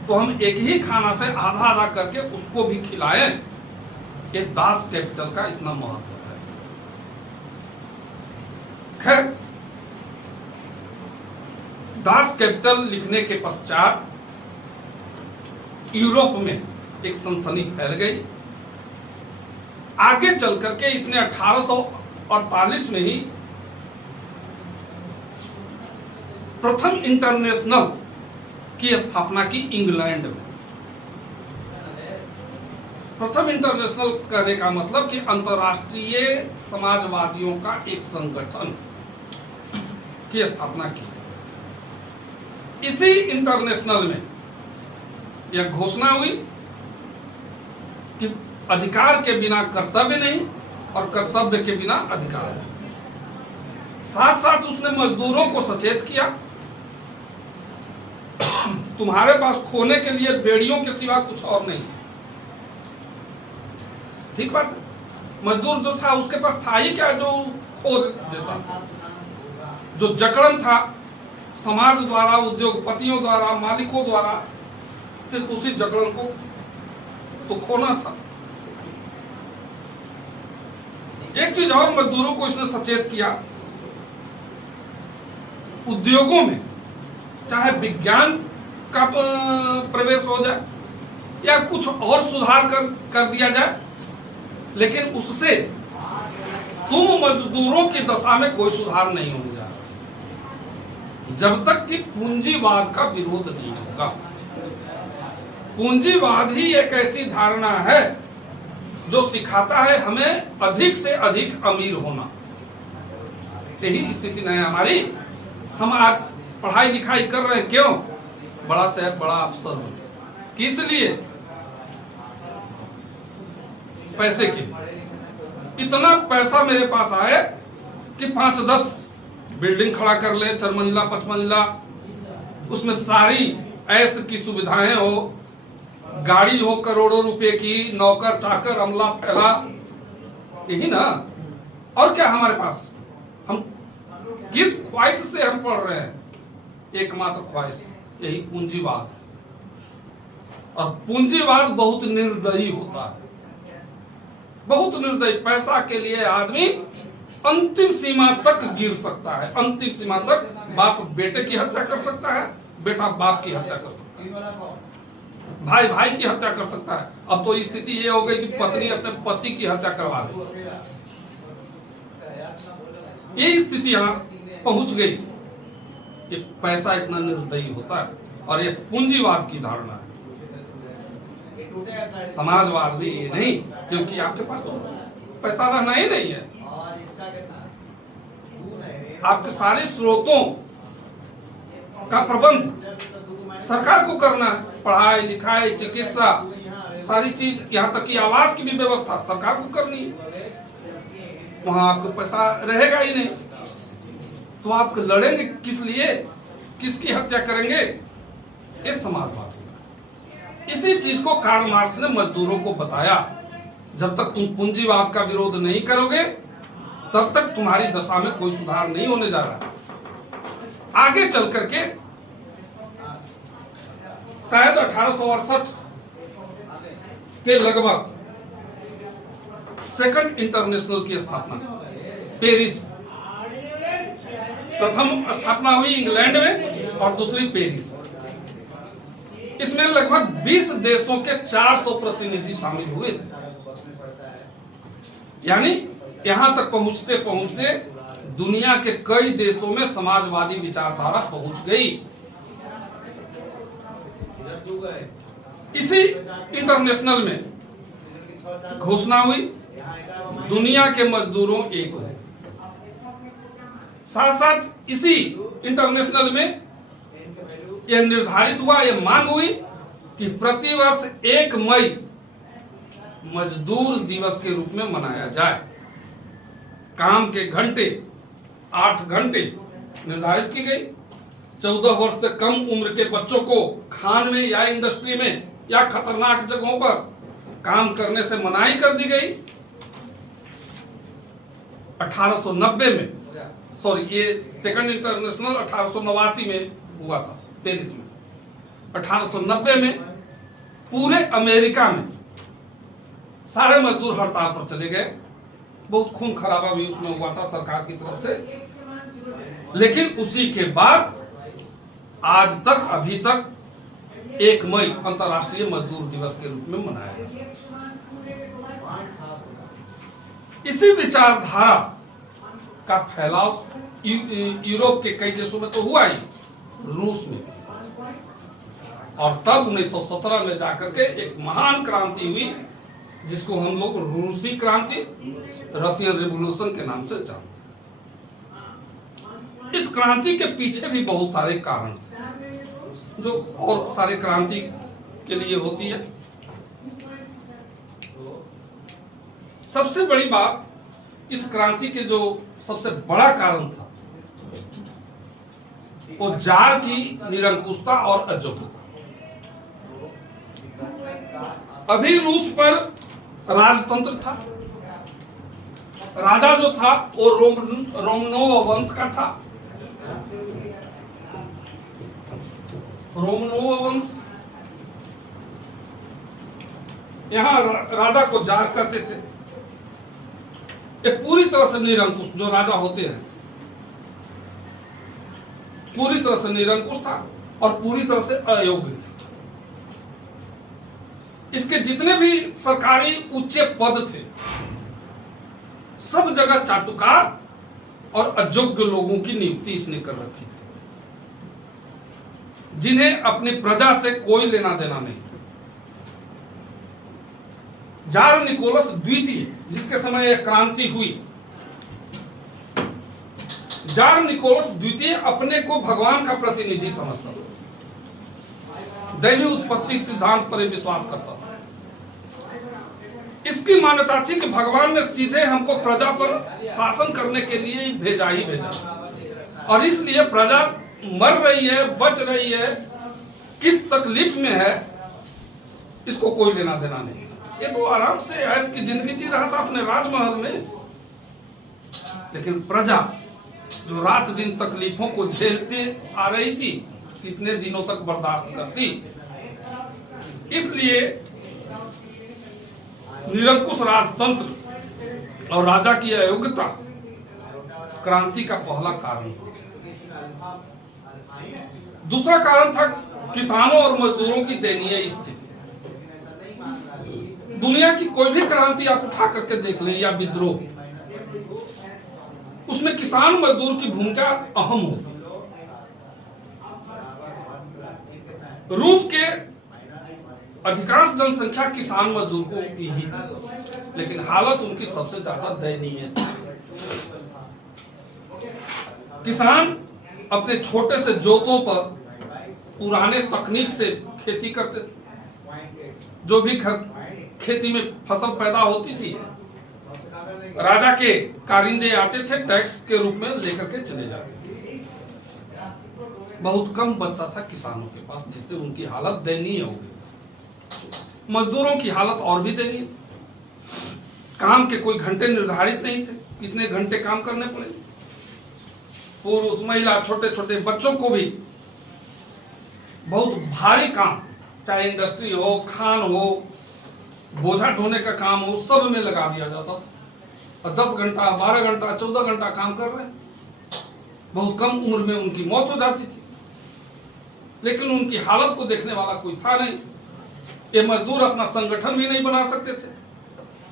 तो हम एक ही खाना से आधा आधा करके उसको भी खिलाएं। ये दास कैपिटल का इतना महत्व है। खैर, दास कैपिटल लिखने के पश्चात यूरोप में एक सनसनी फैल गई। आगे चल करके इसने 1848 में ही प्रथम इंटरनेशनल की स्थापना की इंग्लैंड में। प्रथम इंटरनेशनल कहने का मतलब कि अंतर्राष्ट्रीय समाजवादियों का एक संगठन की स्थापना की। इसी इंटरनेशनल में यह घोषणा हुई कि अधिकार के बिना कर्तव्य नहीं और कर्तव्य के बिना अधिकार नहीं। साथ साथ उसने मजदूरों को सचेत किया, तुम्हारे पास खोने के लिए बेड़ियों के सिवा कुछ और नहीं। ठीक बात। मजदूर जो था उसके पास था ही क्या जो खो देता। जो जकड़न था समाज द्वारा, उद्योगपतियों द्वारा, मालिकों द्वारा, सिर्फ उसी जकड़न को तो खोना था। एक चीज और मजदूरों को इसने सचेत किया, उद्योगों में चाहे विज्ञान का प्रवेश हो जाए या कुछ और सुधार कर दिया जाए, लेकिन उससे तुम मजदूरों की दशा में कोई सुधार नहीं होने जा रहा जब तक कि पूंजीवाद का विरोध नहीं होगा। पूंजीवाद ही एक ऐसी धारणा है जो सिखाता है हमें अधिक से अधिक अमीर होना। यही स्थिति नहीं है हमारी। हम आज पढ़ाई लिखाई कर रहे हैं, क्यों? बड़ा से बड़ा अफसर हो, किस लिए? पैसे के। इतना पैसा मेरे पास आए कि 5-10 बिल्डिंग खड़ा कर ले, 4 मंजिला 5 मंजिला, उसमें सारी ऐसे की सुविधाएं हो, गाड़ी हो करोड़ों रुपए की, नौकर चाकर अमला फैला, यही ना। और क्या हमारे पास? हम किस ख्वाहिश से हम पढ़ रहे हैं? एकमात्र ख्वाहिश यही पूंजीवाद। और पूंजीवाद बहुत निर्दयी होता है, बहुत निर्दयी। पैसा के लिए आदमी अंतिम सीमा तक गिर सकता है। अंतिम सीमा तक बाप बेटे की हत्या कर सकता है, बेटा बाप की हत्या कर सकता है, भाई भाई की हत्या कर सकता है। अब तो स्थिति ये हो गई कि पत्नी अपने पति की हत्या करवा दे। ये स्थिति यहां पहुंच गई। ये पैसा इतना निर्दयी होता है और ये पूंजीवाद की धारणा है। समाजवाद भी ये नहीं, क्योंकि आपके पास तो पैसा रहना ही नहीं है। आपके सारे स्रोतों का प्रबंध सरकार को करना है। पढ़ाई लिखाई, चिकित्सा, सारी चीज, यहाँ तक कि आवास की भी व्यवस्था सरकार को करनी है। वहां आपको पैसा रहेगा ही नहीं, तो आप लड़ेंगे किस लिए? किसकी हत्या करेंगे? ये समाजवाद होगा। इसी चीज को कार्ल मार्क्स ने मजदूरों को बताया, जब तक तुम पूंजीवाद का विरोध नहीं करोगे तब तक तुम्हारी दशा में कोई सुधार नहीं होने जा रहा। आगे चल करके शायद 1868 के लगभग सेकंड इंटरनेशनल की स्थापना पेरिस, प्रथम स्थापना हुई इंग्लैंड में और दूसरी पेरिस। इसमें लगभग 20 देशों के 400 प्रतिनिधि शामिल हुए थे। यानी यहां तक पहुंचते पहुंचते दुनिया के कई देशों में समाजवादी विचारधारा पहुंच गई। इसी इंटरनेशनल में घोषणा हुई दुनिया के मजदूरों एक हो। साथ साथ इसी इंटरनेशनल में यह निर्धारित हुआ, यह मांग हुई कि प्रतिवर्ष 1 मई मजदूर दिवस के रूप में मनाया जाए। काम के घंटे 8 घंटे निर्धारित की गई। 14 वर्ष से कम उम्र के बच्चों को खान में या इंडस्ट्री में या खतरनाक जगहों पर काम करने से मनाही कर दी गई। 1890 में, सॉरी, ये सेकंड इंटरनेशनल 1889 में हुआ था पेरिस में। 1890 में पूरे अमेरिका में सारे मजदूर हड़ताल पर चले गए। बहुत खून खराबा भी उसमें हुआ था सरकार की तरफ से। लेकिन उसी के बाद आज तक, अभी तक 1 मई अंतर्राष्ट्रीय मजदूर दिवस के रूप में मनाया गया। इसी विचारधारा का फैलाव यूरोप के कई देशों में तो हुआ ही, रूस में, और तब 1917 में जाकर के एक महान क्रांति हुई जिसको हम लोग रूसी क्रांति, रशियन रिवॉल्यूशन के नाम से जानते हैं। इस क्रांति के पीछे भी बहुत सारे कारण थे, जो और सारे क्रांति के लिए होती है। सबसे बड़ी बात, इस क्रांति के जो सबसे बड़ा कारण था वो जार की निरंकुशता और अयोग्यता। अभी रूस पर राजतंत्र था, राजा जो था वो रोमनोव वंश का था। रोमनोव वंश, यहां राजा को जार करते थे। एक पूरी तरह से निरंकुश जो राजा होते हैं, पूरी तरह से निरंकुश था और पूरी तरह से अयोग्य था। इसके जितने भी सरकारी उच्च पद थे, सब जगह चाटुकार और अयोग्य लोगों की नियुक्ति इसने कर रखी थी, जिन्हें अपनी प्रजा से कोई लेना देना नहीं था। जार निकोलस द्वितीय, जिसके समय यह क्रांति हुई, जार निकोलस द्वितीय अपने को भगवान का प्रतिनिधि समझता था, दैवी उत्पत्ति सिद्धांत पर विश्वास करता था। इसकी मान्यता थी कि भगवान ने सीधे हमको प्रजा पर शासन करने के लिए भेजा ही भेजा, और इसलिए प्रजा मर रही है, बच रही है, किस तकलीफ में है, इसको कोई लेना देना नहीं। ये तो आराम से ऐश की जिंदगी जी रहा था अपने राजमहल में, लेकिन प्रजा जो रात दिन तकलीफों को झेलती आ रही थी, कितने दिनों तक बर्दाश्त करती। इसलिए निरंकुश राजतंत्र और राजा की अयोग्यता क्रांति का पहला कारण। दूसरा कारण था किसानों और मजदूरों की दयनीय स्थिति। दुनिया की कोई भी क्रांति आप उठा करके देख लें या विद्रोह, उसमें किसान मजदूर की भूमिका अहम होती है। रूस के अधिकांश जनसंख्या किसान मजदूरों की ही थी, लेकिन हालत उनकी सबसे ज्यादा दयनीय थी। किसान अपने छोटे से जोतों पर पुराने तकनीक से खेती करते थे। जो भी खेती में फसल पैदा होती थी, राजा के कारिंदे आते थे, टैक्स के रूप में लेकर के चले जाते थे। बहुत कम बचता था किसानों के पास, जिससे उनकी हालत दयनीय हो गई। मजदूरों की हालत और भी दयनीय। काम के कोई घंटे निर्धारित नहीं थे, कितने घंटे काम करने पड़े। पुरुष, महिला, छोटे छोटे बच्चों को भी बहुत भारी काम, चाहे इंडस्ट्री हो, खान हो, बोझा ढोने का काम हो, सब में लगा दिया जाता था। और 10 घंटा, 12 घंटा, 14 घंटा काम कर रहे हैं। बहुत कम उम्र में उनकी मौत हो जाती थी, लेकिन उनकी हालत को देखने वाला कोई था नहीं। ये मजदूर अपना संगठन भी नहीं बना सकते थे,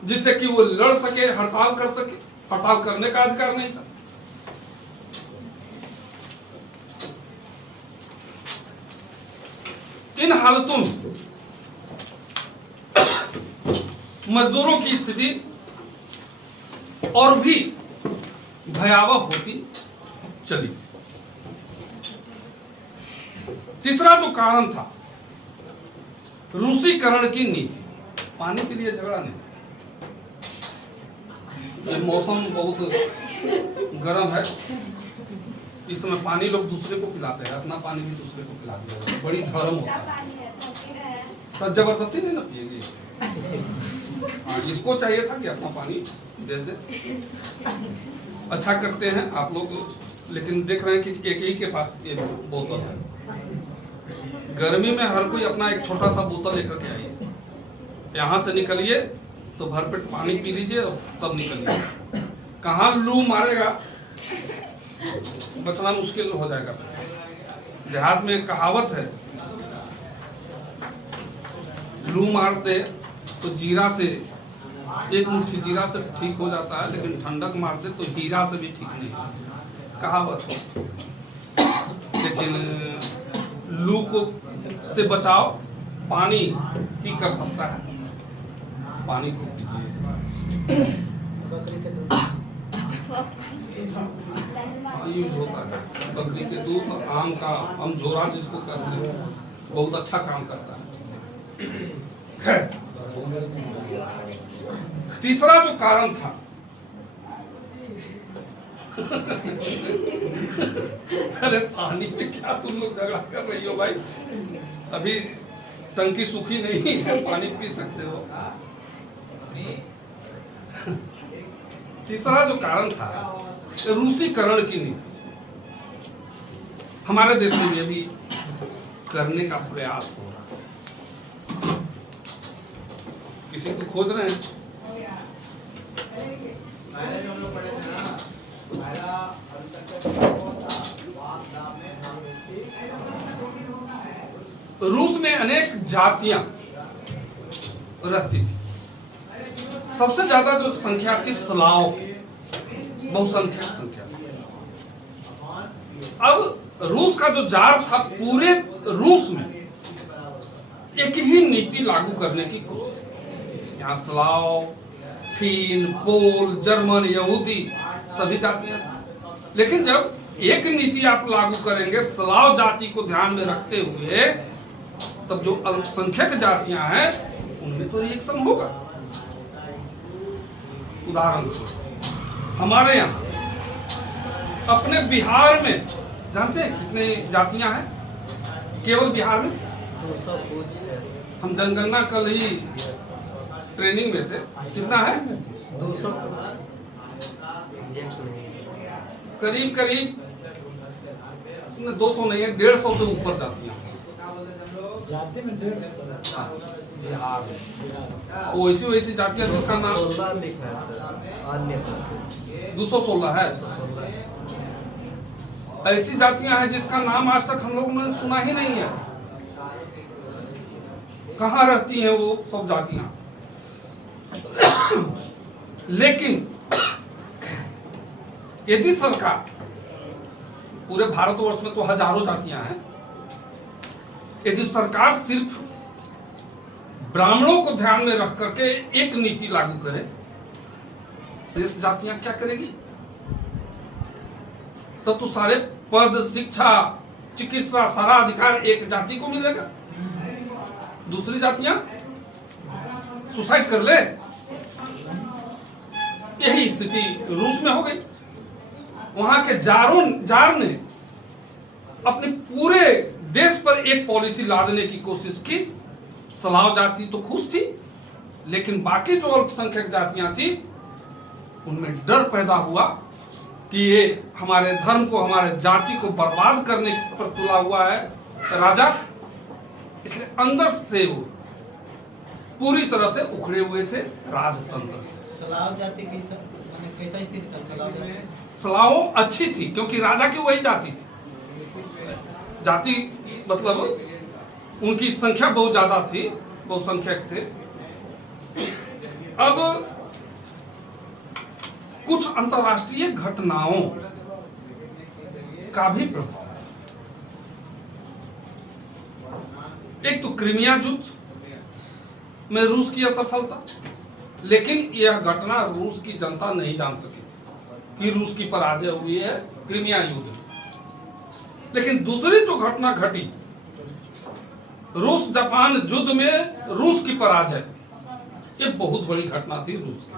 जिससे कि वो लड़ सके, हड़ताल कर सके। हड़ताल करने का अधिकार नहीं था। इन हालतों में मजदूरों की स्थिति और भी भयावह होती चली। तीसरा जो कारण था, रूसीकरण की नीति। पानी के लिए झगड़ा नहीं, ये मौसम बहुत गर्म है, इस समय पानी लोग दूसरे को पिलाते हैं, अपना पानी भी दूसरे को पिलाते हैं। बड़ी धर्म होता है, तो जबरदस्ती नहीं ना पिएगी। जिसको चाहिए था कि अपना पानी दे दे। अच्छा करते हैं आप लोग, लेकिन देख रहे हैं कि एक ही के पास ये बोतल है। गर्मी में हर कोई अपना एक छोटा सा बोतल लेकर के आइए। यहाँ से निकलिए तो भरपेट पानी पी लीजिए और तब निकलिए। कहाँ लू मारेगा, बचना मुश्किल हो जाएगा। देहात में एक कहावत है, लू मार दे तो जीरा से, एक मुट्ठी जीरा से ठीक हो जाता है, लेकिन ठंडक मार दे तो हीरा से भी ठीक नहीं। कहावत है। लेकिन लू को से बचाओ पानी पी कर सकता है। पानी खूब पीजिए इसमें। बकरी के दूध यूज होता है बकरी के दूध, आम का अमझोरा जिसको कहते हैं, बहुत अच्छा काम करता है। खैर, तीसरा जो कारण था अरे पानी पे क्या तुम लोग झगड़ा कर रही हो भाई, अभी टंकी सूखी नहीं है, पानी पी सकते हो। तीसरा जो कारण था रूसीकरण की नीति, हमारे देश में ये भी करने का प्रयास हो रहा है। किसी को खोज रहे हैं? रूस में अनेक जातियां रहती थी। सबसे ज्यादा जो संख्या थी स्लाव की, बहुसंख्यक संख्या थी। अब रूस का जो जार था पूरे रूस में एक ही नीति लागू करने की कोशिश की। यहाँ स्लाव, फिन, पोल, जर्मन, यहूदी सभी जातियां थी। लेकिन जब एक नीति आप लागू करेंगे स्लाव जाति को ध्यान में रखते हुए, तब जो अल्पसंख्यक जातियां हैं उनमें तो रिएक्शन होगा। उदाहरण स्वरूप हमारे यहाँ अपने बिहार में जानते हैं कितने जातियां हैं? केवल बिहार में 200 कुछ है। हम जनगणना कल ही ट्रेनिंग में थे। कितना है? 200 कुछ करीब करीब 200 नहीं है, 150 से ऊपर जातियां जाति में 150 बिहार में। वो वैसी जातियां जिसका नाम 216 लिखा है सर, अन्य 216 है। 216 ऐसी जातियां हैं जिसका नाम आज तक हम लोगों ने सुना ही नहीं है। कहाँ रहती हैं वो सब जातियां? लेकिन यदि सरकार, पूरे भारतवर्ष में तो हजारों जातियां हैं, यदि सरकार सिर्फ ब्राह्मणों को ध्यान में रख करके एक नीति लागू करे, शेष जातियां क्या करेगी? तब तो सारे पद, शिक्षा, चिकित्सा, सारा अधिकार एक जाति को मिलेगा। दूसरी जातियां सुसाइड कर ले। यही स्थिति रूस में हो गई। वहां के जार ने अपने पूरे देश पर एक पॉलिसी लादने की कोशिश की। स्लाव जाति तो खुश थी, लेकिन बाकी जो अल्पसंख्यक जातियां थी उनमें डर पैदा हुआ कि ये हमारे धर्म को, हमारे जाति को बर्बाद करने पर तुला हुआ है राजा। इसलिए अंदर से वो पूरी तरह से उखड़े हुए थे राजतंत्र से। स्लाव जाति कैसा स्थिति था स्लाव जाति? स्लाव अच्छी थी क्योंकि राजा की वही जाति थी। जाति मतलब उनकी संख्या बहुत ज्यादा थी, बहुसंख्यक थे। अब कुछ अंतरराष्ट्रीय घटनाओं का भी प्रभाव। एक तो क्रीमिया युद्ध में रूस की असफलता, लेकिन यह घटना रूस की जनता नहीं जान सकी थी कि रूस की पराजय हुई है क्रीमिया युद्ध। लेकिन दूसरी जो घटना घटी, रूस जापान युद्ध में रूस की पराजय, ये बहुत बड़ी घटना थी रूस की।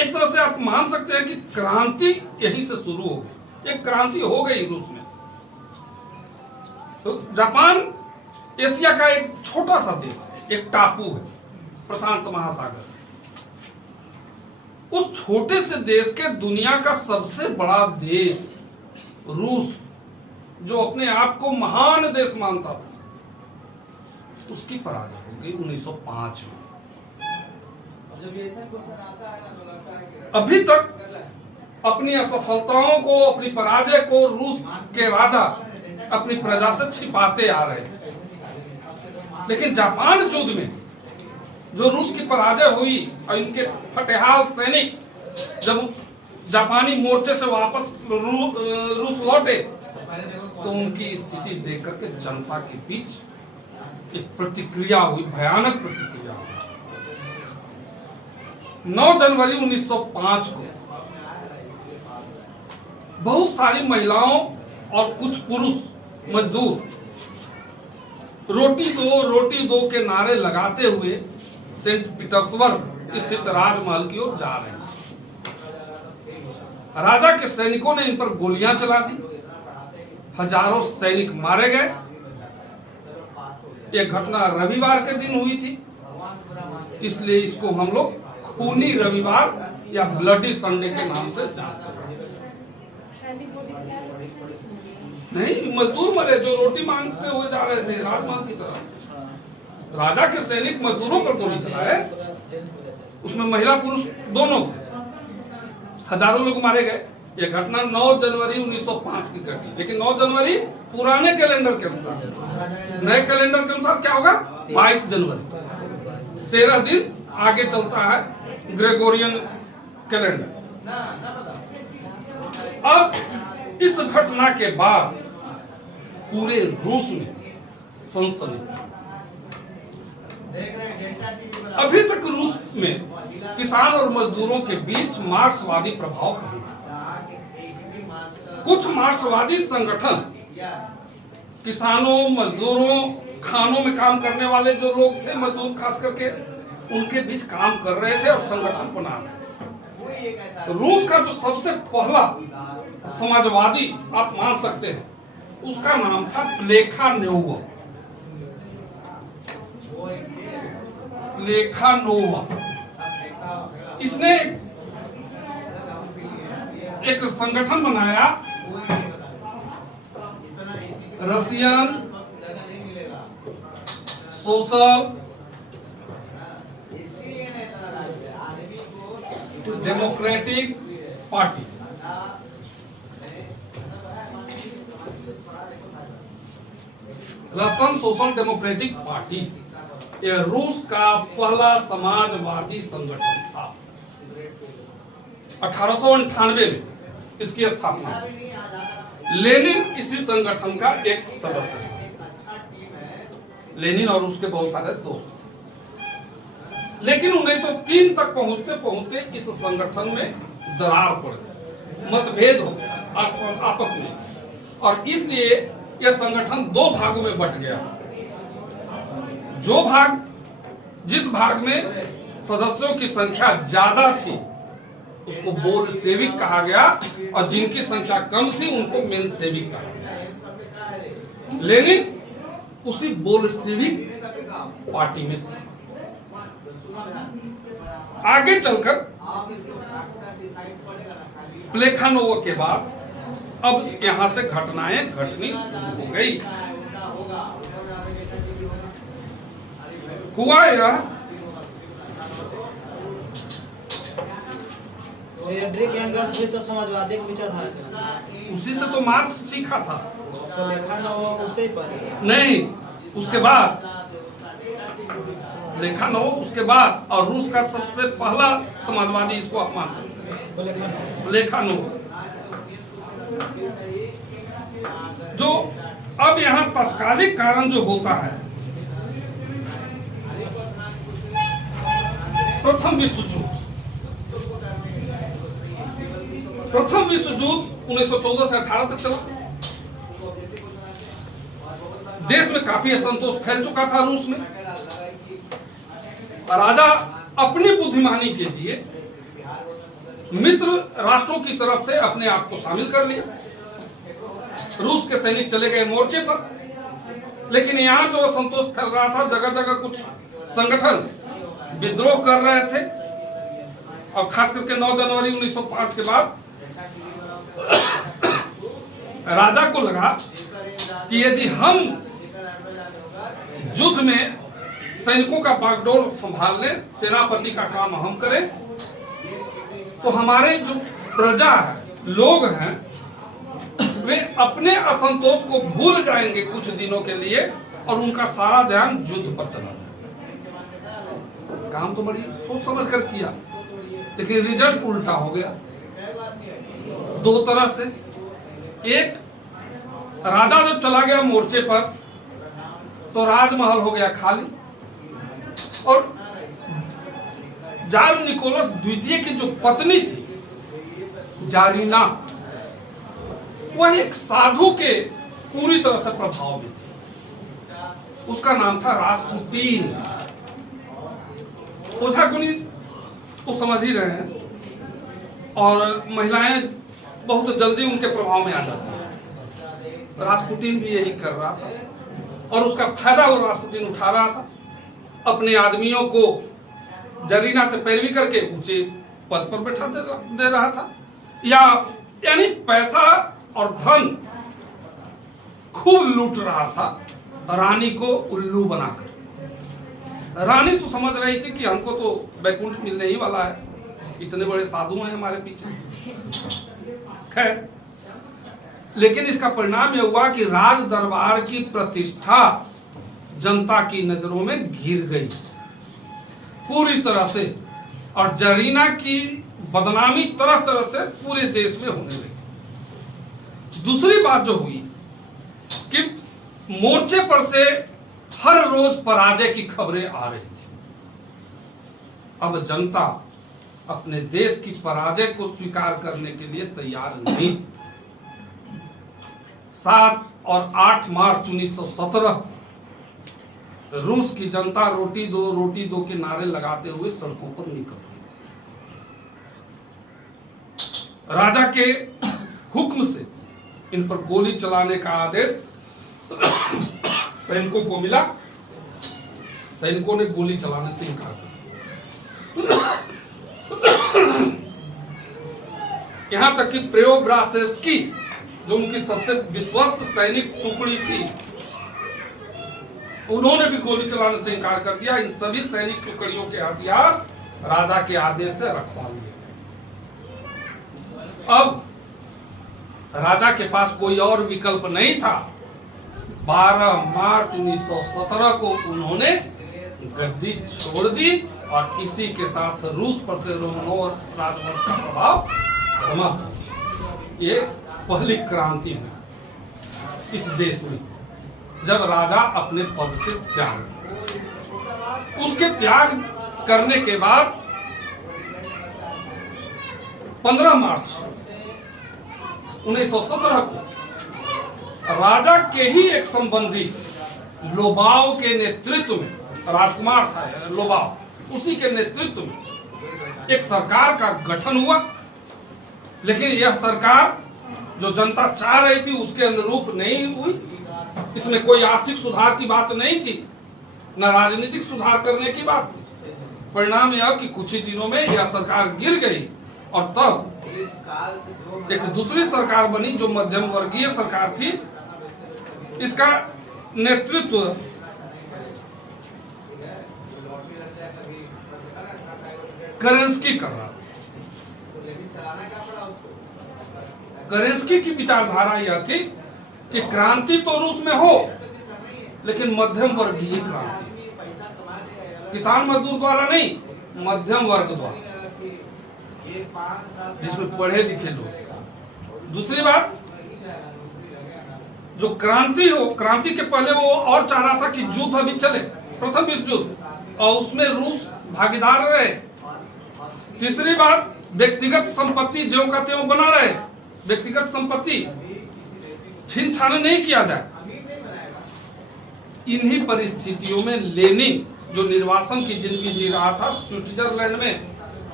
एक तरह से आप मान सकते हैं कि क्रांति यहीं से शुरू हो गई। एक क्रांति हो गई रूस में। तो जापान एशिया का एक छोटा सा देश है, एक टापू है प्रशांत महासागर। उस छोटे से देश के दुनिया का सबसे बड़ा देश रूस, जो अपने आप को महान देश मानता था, उसकी पराजय हो गई 1905 में। अभी तक अपनी असफलताओं को, अपनी पराजय को रूस के राजा अपनी प्रजा से छिपाते आ रहे थे। लेकिन जापान युद्ध में जो रूस की पराजय हुई और इनके फटेहाल सैनिक जब जापानी मोर्चे से वापस रूस लौटे, तो उनकी स्थिति देख करके जनता के बीच एक प्रतिक्रिया हुई, भयानक प्रतिक्रिया हुई। 9 जनवरी 1905 को बहुत सारी महिलाओं और कुछ पुरुष मजदूर रोटी दो के नारे लगाते हुए सेंट पीटर्सबर्ग स्थित राजमहल की ओर जा रहे हैं। राजा के सैनिकों ने इन पर गोलियां चला दी, हजारों सैनिक मारे गए। यह घटना रविवार के दिन हुई थी, इसलिए इसको हम लोग खूनी रविवार या ब्लडी संडे के नाम से जानते हैं। नहीं, मजदूर मरे जो रोटी मांगते हुए जा रहे थे राजमहल की तरफ। राजा के सैनिक मजदूरों पर गोली चलाए, उसमें महिला पुरुष दोनों थे, हजारों लोग मारे गए। यह घटना 9 जनवरी 1905 की घटी, लेकिन 9 जनवरी पुराने कैलेंडर के अनुसार, नए कैलेंडर के अनुसार क्या होगा? 22 जनवरी, 13 दिन आगे चलता है ग्रेगोरियन कैलेंडर। अब इस घटना के बाद पूरे रूस में सनसनी। अभी तक रूस में किसान और मजदूरों के बीच मार्क्सवादी प्रभाव पहुंचा। कुछ मार्क्सवादी संगठन किसानों, मजदूरों, खानों में काम करने वाले जो लोग थे, मजदूर खास करके, उनके बीच काम कर रहे थे और संगठन बना रहे थे। रूस का जो सबसे पहला समाजवादी आप मान सकते हैं, उसका नाम था प्लेखानोव। इसने एक संगठन बनाया, Russian social democratic party. Russian social democratic party यह रूस का पहला समाजवादी संगठन था। 1898 में इसकी स्थापना हुई। लेनिन इसी संगठन का एक सदस्य है। लेनिन और उसके बहुत सारे दोस्त। लेकिन 1903 तक पहुंचते पहुंचते इस संगठन में दरार पड़ गई, मतभेद हो आपस में, और इसलिए यह संगठन 2 भागों में बंट गया। जिस भाग में सदस्यों की संख्या ज्यादा थी उसको बोल्शेविक कहा गया, और जिनकी संख्या कम थी उनको मेंशेविक कहा गया। लेनिन उसी बोल्शेविक पार्टी में था। आगे चलकर प्लेखानोव के बाद अब यहां से घटनाएं घटनी शुरू हो गई। हुआ यह फ्रेडरिक एंगल्स भी तो समाजवादी की विचारधारा के, उसी से तो मार्क्स सीखा था। प्लेखानोव उसे ही पढ़े नहीं, उसके बाद प्लेखानोव, उसके बाद, और रूस का सबसे पहला समाजवादी इसको आप मान सकते हैं, प्लेखानोव। जो अब यहाँ तात्कालिक कारण जो होता है, प्रथम विश्व युद्ध। प्रथम विश्व युद्ध 1914 से 18 तक चला। देश में काफी असंतोष फैल चुका था रूस में। राजा अपनी बुद्धिमानी के लिए मित्र राष्ट्रों की तरफ से अपने आप को शामिल कर लिया। रूस के सैनिक चले गए मोर्चे पर, लेकिन यहाँ जो असंतोष फैल रहा था, जगह जगह कुछ संगठन विद्रोह कर रहे थे, और खास करके 9 जनवरी 1905 के बाद राजा को लगा कि यदि हम युद्ध में सैनिकों का बागडोर संभाल लें, सेनापति का काम हम करें, तो हमारे जो प्रजा है, लोग हैं, वे अपने असंतोष को भूल जाएंगे कुछ दिनों के लिए, और उनका सारा ध्यान युद्ध पर चला जाएगा। काम तो बड़ी सोच समझ कर किया, लेकिन रिजल्ट उल्टा हो गया। 2 तरह से। एक, राजा जब चला गया मोर्चे पर तो राजमहल हो गया खाली, और जार निकोलस द्वितीय की जो पत्नी थी जारीना, वह एक साधु के पूरी तरह से प्रभाव में थी। उसका नाम था रासपुटीन। ओझागुनी तो समझ ही रहे हैं, और महिलाएं बहुत जल्दी उनके प्रभाव में आ जाती हैं। रासपुटीन भी यही कर रहा था, और उसका फायदा वो रासपुटीन उठा रहा था। अपने आदमियों को जरीना से पैरवी करके ऊंचे पद पर बैठा दे रहा था, यानी पैसा और धन खूब लूट रहा था रानी को उल्लू बनाकर। रानी तो समझ रही थी कि हमको तो बैकुंठ मिलने ही वाला है, इतने बड़े साधु हैं हमारे पीछे। खैर, लेकिन इसका परिणाम यह हुआ कि राज दरबार की प्रतिष्ठा जनता की नजरों में गिर गई पूरी तरह से, और जरीना की बदनामी तरह तरह से पूरे देश में होने लगी। दूसरी बात जो हुई कि मोर्चे पर से हर रोज पराजय की खबरें आ रही थी। अब जनता अपने देश की पराजय को स्वीकार करने के लिए तैयार नहीं थी। 7 और 8 मार्च 1917 रूस की जनता रोटी दो के नारे लगाते हुए सड़कों पर निकल गई। राजा के हुक्म से इन पर गोली चलाने का आदेश सैनिकों को मिला। सैनिकों ने गोली चलाने से इनकार कर यहां तक कि प्रेओब्रासेस्की, जो उनकी सबसे विश्वस्त सैनिक टुकड़ी थी, उन्होंने भी गोली चलाने से इनकार कर दिया। इन सभी सैनिक टुकड़ियों के हथियार राजा के आदेश से रखवा लिए। अब राजा के पास कोई और विकल्प नहीं था। 12 मार्च 1917 को उन्होंने गद्दी छोड़ दी, और इसी के साथ रूस पर से रोमनोव राजवंश का प्रभाव समाप्त। ये पहली क्रांति हुई इस देश में, जब राजा अपने पद से त्याग। उसके त्याग करने के बाद 15 मार्च 1917 को राजा के ही एक संबंधी लोबाव के नेतृत्व में, राजकुमार था लोबाव, उसी के नेतृत्व में एक सरकार का गठन हुआ। लेकिन यह सरकार जो जनता चाह रही थी उसके अनुरूप नहीं हुई। इसमें कोई आर्थिक सुधार की बात नहीं थी, न राजनीतिक सुधार करने की बात थी। परिणाम यह कि कुछ ही दिनों में यह सरकार गिर गई, और तब एक दूसरी सरकार बनी जो मध्यम वर्गीय सरकार थी। इसका नेतृत्व केरेंस्की कर रहा था। केरेंस्की की विचारधारा यह थी कि क्रांति तो रूस में हो, लेकिन मध्यम वर्गीय क्रांति, किसान मजदूर द्वारा नहीं, मध्यम वर्ग द्वारा, जिसमें पढ़े लिखे लोग। दूसरी बात, जो क्रांति हो, क्रांति के पहले वो और चाह रहा था कि युद्ध अभी चले, प्रथम विश्व युद्ध, और उसमें रूस भागीदार रहे। तीसरी बात, व्यक्तिगत संपत्ति ज्यों का त्यों बना रहे, व्यक्तिगत संपत्ति छीन छान नहीं किया जाए। इन्हीं परिस्थितियों में लेनिन, जो निर्वासन की जिंदगी जी रहा था, स्विट्जरलैंड में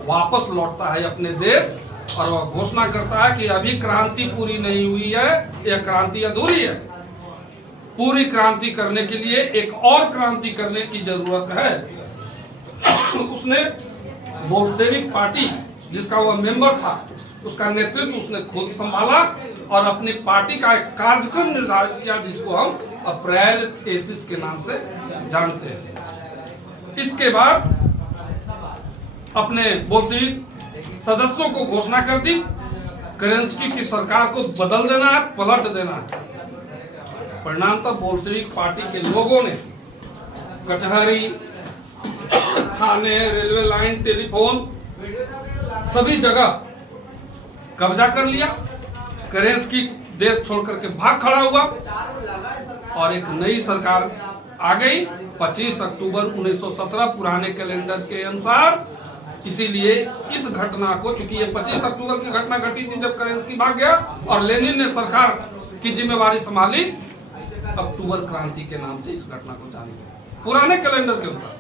वापस लौटता है अपने देश, और वह घोषणा करता है कि अभी क्रांति पूरी नहीं हुई है, यह क्रांति अधूरी है। पूरी क्रांति करने के लिए एक और क्रांति करने की जरूरत है। उसने बोल्शेविक पार्टी, जिसका वह मेंबर था, उसका नेतृत्व उसने खुद संभाला, और अपनी पार्टी का एक कार्यक्रम निर्धारित किया, जिसको हम अप्रैल थेसिस के नाम से जानते हैं। इसके बाद अपने बोल्शेविक सदस्यों को घोषणा कर दी, केरेंस्की की सरकार को बदल देना है, पलट देना है। परिणाम तब बोल्शेविक पार्टी के लोगों ने कचहरी, थाने, रेलवे लाइन, टेलीफोन, सभी जगह कब्जा कर लिया। केरेंस्की देश छोड़कर के भाग खड़ा हुआ, और एक नई सरकार आ गई। 25 अक्टूबर 1917 पुराने कैलेंडर के अनुसार इसीलिए इस घटना को, चूंकि ये 25 अक्टूबर की घटना घटी थी जब केरेंस्की भाग गया और लेनिन ने सरकार की जिम्मेवारी संभाली, अक्टूबर क्रांति के नाम से इस घटना को जाना गया पुराने कैलेंडर के अनुसार।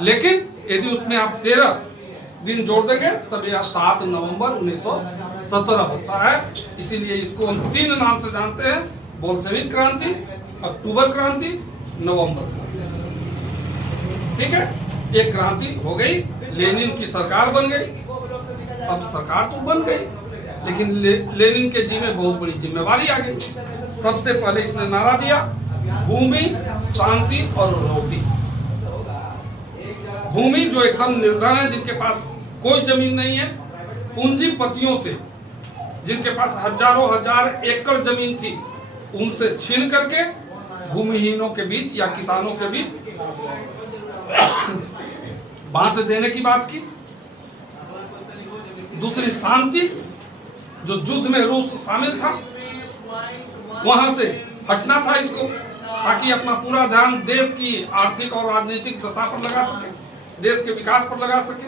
लेकिन यदि उसमें आप 13 दिन जोड़ देंगे तब यह 7 नवंबर 1917 होता है। इसीलिए इसको हम 3 नाम से जानते हैं: बोल्शेविक क्रांति, अक्टूबर क्रांति, नवंबर क्रांति। ठीक है, एक क्रांति हो गई, लेनिन की सरकार बन गई। अब सरकार तो बन गई, लेकिन लेनिन के जी में बहुत बड़ी जिम्मेवारी आ गई। सबसे पहले इसने नारा दिया, भूमि, शांति और रोटी। भूमि जो एकदम निर्धन है, जिनके पास कोई जमीन नहीं है, पूंजीपतियों से, जिनके पास हजारों हजार एकड़ जमीन थी, उनसे छीन करके भूमिहीनों के बीच या किसानों के बीच बांट देने की बात की। दूसरी शांति, जो युद्ध में रूस शामिल था, वहां से हटना था इसको, ताकि अपना पूरा ध्यान देश की आर्थिक और राजनीतिक दशा पर लगा सके, देश के विकास पर लगा सके।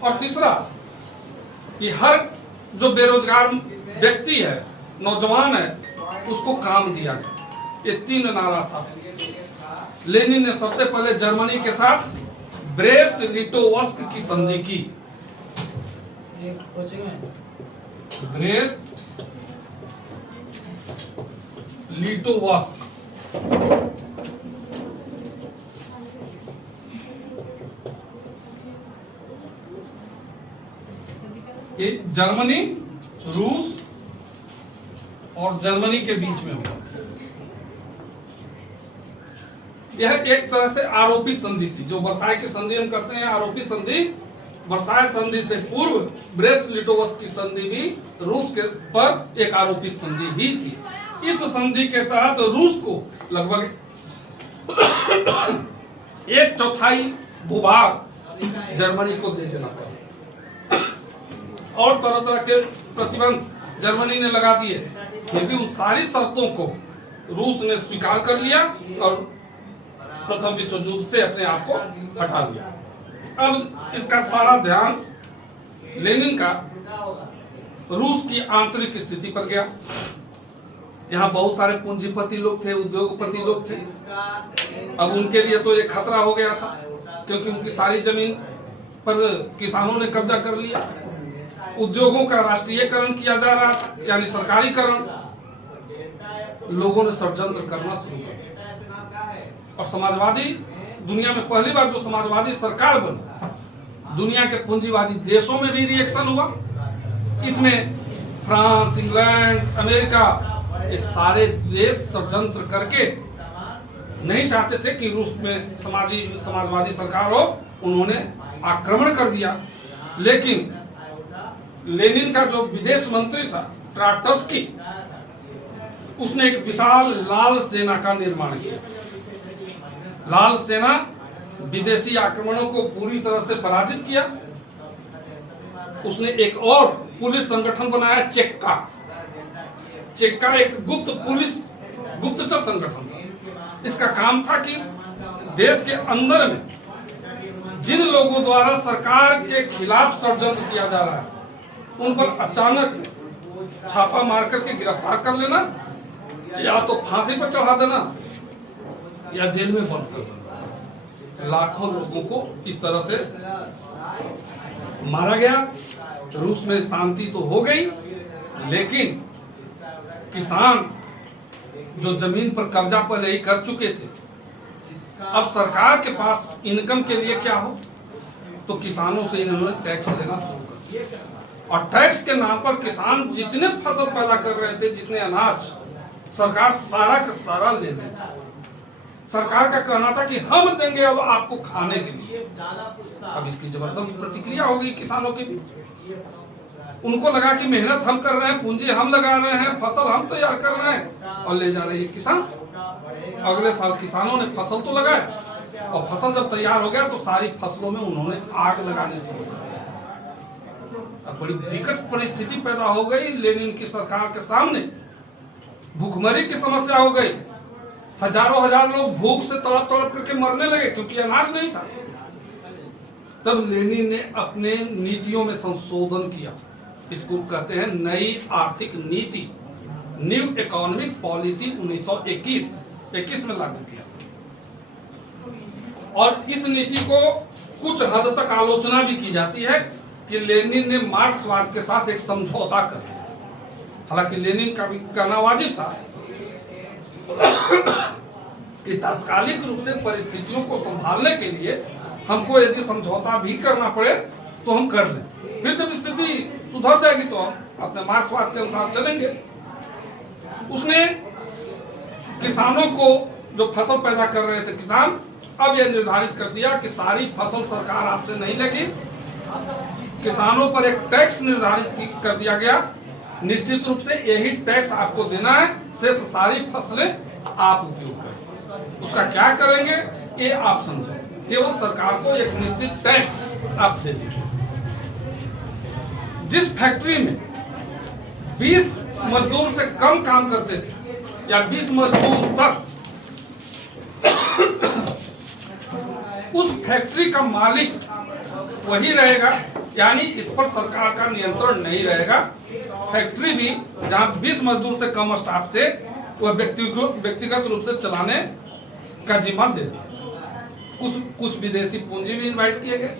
और तीसरा कि हर जो बेरोजगार व्यक्ति है, नौजवान है, उसको काम दिया जाए। ये 3 नारा था। लेनिन ने सबसे पहले जर्मनी के साथ ब्रेस्ट लिटोवस्क की संधि की। ब्रेस्ट लिटोवस्क, ये जर्मनी, रूस और जर्मनी के बीच में हुआ। यह एक तरह से आरोपित संधि थी। जो वर्साई की संधि हम करते हैं आरोपित संधि, वर्साई संधि से पूर्व ब्रेस्ट लिटोवस्क की संधि भी रूस के पर एक आरोपित संधि ही थी। इस संधि के तहत रूस को लगभग 1/4 भूभाग जर्मनी को दे देना पड़ा और तरह तरह के प्रतिबंध जर्मनी ने लगा दिए। फिर भी उन सारी शर्तों को रूस ने स्वीकार कर लिया और प्रथम विश्व युद्ध से अपने आप को हटा दिया। अब इसका सारा ध्यान लेनिन का रूस की आंतरिक स्थिति पर गया। यहाँ बहुत सारे पूंजीपति लोग थे, उद्योगपति लोग थे। अब उनके लिए तो एक खतरा हो गया था, क्योंकि उनकी सारी जमीन पर किसानों ने कब्जा कर लिया। उद्योगों का राष्ट्रीयकरण किया जा रहा था, यानी सरकारीकरण। लोगों ने षड्यंत्र करना शुरू कर दिया और समाजवादी दुनिया में पहली बार जो समाजवादी सरकार बनी, दुनिया के पूंजीवादी देशों में भी रिएक्शन हुआ। इसमें फ्रांस, इंग्लैंड, अमेरिका, ये सारे देश षड्यंत्र करके नहीं चाहते थे कि रूस में समाजवादी सरकार हो। उन्होंने आक्रमण कर दिया। लेकिन लेनिन का जो विदेश मंत्री था ट्राटस्की, उसने एक विशाल लाल सेना का निर्माण किया। लाल सेना विदेशी आक्रमणों को पूरी तरह से पराजित किया। उसने एक और पुलिस संगठन बनाया, चेक्का। चेक्का एक गुप्तचर संगठन था। इसका काम था कि देश के अंदर में जिन लोगों द्वारा सरकार के खिलाफ षड्यंत्र किया जा रहा है, उन पर अचानक छापा मार करके गिरफ्तार कर लेना, या तो फांसी पर चढ़ा देना या जेल में बंद कर देना। लाखों लोगों को इस तरह से मारा गया। रूस में शांति तो हो गई, लेकिन किसान जो जमीन पर कब्जा पहले ही कर चुके थे, अब सरकार के पास इनकम के लिए क्या हो, तो किसानों से इन्होंने टैक्स लेना शुरू कर दिया। और टैक्स के नाम पर किसान जितने फसल पैदा कर रहे थे, जितने अनाज, सरकार सारा का सारा ले लेता। सरकार का कहना था कि हम देंगे अब आपको खाने के लिए। अब इसकी जबरदस्त प्रतिक्रिया हो गई किसानों के बीच। उनको लगा कि मेहनत हम कर रहे हैं, पूंजी हम लगा रहे हैं, फसल हम तैयार कर रहे हैं और ले जा रहे हैं किसान। अगले साल किसानों ने फसल तो लगाया और फसल जब तैयार हो गया तो सारी फसलों में उन्होंने आग लगाने शुरू कर दिया। अब बड़ी विकट परिस्थिति पैदा हो गई लेनिन की सरकार के सामने। भूखमरी की समस्या हो गई। हजारों हजार लोग भूख से तड़प तड़प करके मरने लगे, क्योंकि अनाज नहीं था। तब लेनिन ने अपने नीतियों में संशोधन किया। इसको कहते हैं नई आर्थिक नीति, न्यू इकोनॉमिक पॉलिसी 1921 में लागू किया। और इस नीति को कुछ हद तक आलोचना भी की जाती है कि लेनिन ने मार्क्सवाद के साथ एक समझौता कर लिया। हालांकि लेनिन का भी कहना वाजिब था कि तात्कालिक रूप से परिस्थितियों को संभालने के लिए हमको यदि समझौता भी करना पड़े तो हम कर लें, फिर जब स्थिति सुधर जाएगी तो हम अपने मार्क्सवाद के अनुसार चलेंगे। उसने किसानों को, जो फसल पैदा कर रहे थे किसान, अब यह निर्धारित कर दिया कि सारी फसल सरकार आपसे नहीं लेगी। किसानों पर एक टैक्स निर्धारित कर दिया गया, निश्चित रूप से यही टैक्स आपको देना है, शेष सारी फसलें आप उपयोग करें। उसका क्या करेंगे ये आप समझें, केवल सरकार को एक निश्चित टैक्स आप दे दीजिए। जिस फैक्ट्री में 20 मजदूर से कम काम करते थे या 20 मजदूर तक, उस फैक्ट्री का मालिक वही रहेगा, यानी इस पर सरकार का नियंत्रण नहीं रहेगा। फैक्ट्री भी जहां 20 मजदूर से कम स्टाफ थे वह व्यक्तिगत रूप से चलाने का जिम्मा दे दिया। कुछ विदेशी पूंजी भी इनवाइट किए गए,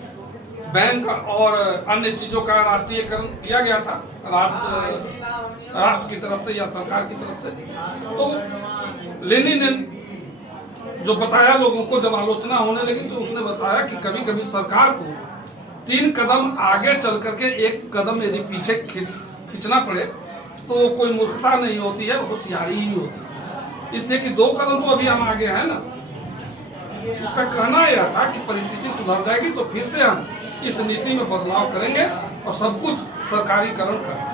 बैंक और अन्य चीजों का राष्ट्रीयकरण किया गया था राष्ट्र की तरफ से या सरकार की तरफ से। तो लेनिन ने जो बताया लोगों को, जब आलोचना होने लगी तो उसने बताया कि कभी कभी सरकार को 3 कदम आगे चल करके 1 कदम यदि पीछे खींचना पड़े तो कोई मूर्खता नहीं होती है, होशियारी ही होती है। इसलिए कि 2 कदम तो अभी हम आगे हैं ना। उसका कहना यह था कि परिस्थिति सुधर जाएगी तो फिर से हम इस नीति में बदलाव करेंगे और सब कुछ सरकारीकरण करेंगे।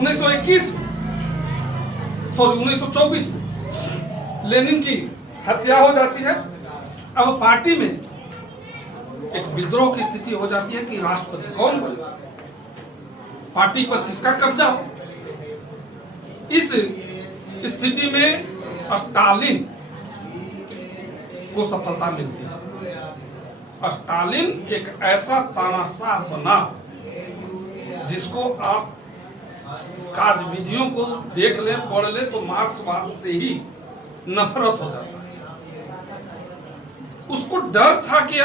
1924 में लेनिन की हत्या हो जाती है। अब पार्टी में एक विद्रोह की स्थिति हो जाती है कि राष्ट्रपति कौन बने, पार्टी पर किसका कब्जा हो। इस स्थिति में स्टालिन को सफलता मिलती है। स्टालिन एक ऐसा तानाशाह बना जिसको आप कार्य विधियों को देख ले, पढ़ ले तो मार्क्सवाद से ही नफरत हो जाता है। उसको डर था कि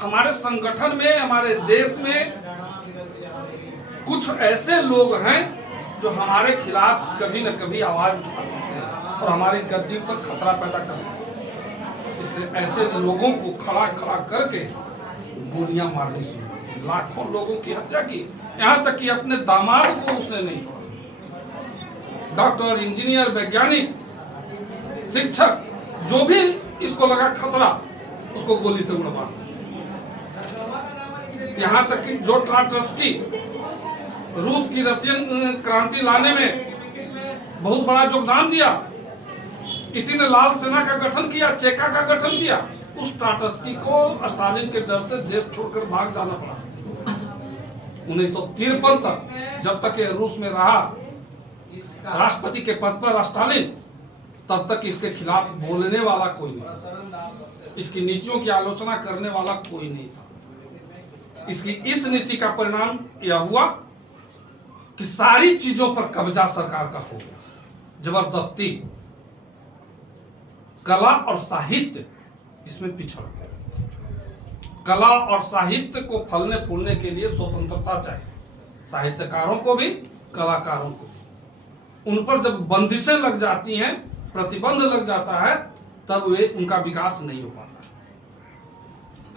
हमारे संगठन में, हमारे देश में कुछ ऐसे लोग हैं जो हमारे खिलाफ कभी न कभी आवाज उठा सकते हैं और हमारी गद्दी पर खतरा पैदा कर सकते हैं। इसलिए ऐसे लोगों को खड़ा खड़ा करके गोलियां मारनी शुरू की, लाखों लोगों की हत्या की, यहाँ तक कि अपने दामाद को उसने नहीं छोड़ा। डॉक्टर, इंजीनियर, वैज्ञानिक, शिक्षक, जो भी इसको लगा खतरा, उसको गोली से उड़वा दिया। यहाँ तक कि जो ट्राटस्की रूस की रशियन क्रांति लाने में बहुत बड़ा योगदान दिया, इसी ने लाल सेना का गठन किया, चेका का गठन किया, उस ट्राटस्की को स्टालिन के डर से देश छोड़कर भाग जाना पड़ा। 1953 तक जब तक ये रूस में रहा राष्ट्रपति के पद पर स्टालिन, तब तक इसके खिलाफ बोलने वाला कोई नहीं, इसकी नीतियों की आलोचना करने वाला कोई नहीं था। इसकी इस नीति का परिणाम यह हुआ कि सारी चीजों पर कब्जा सरकार का हो गया, जबरदस्ती। कला और साहित्य इसमें पिछड़ गया। कला और साहित्य को फलने फूलने के लिए स्वतंत्रता चाहिए, साहित्यकारों को भी, कलाकारों को भी। उन पर जब बंदिशें लग जाती हैं, प्रतिबंध लग जाता है, तब वे उनका विकास नहीं हो पाता।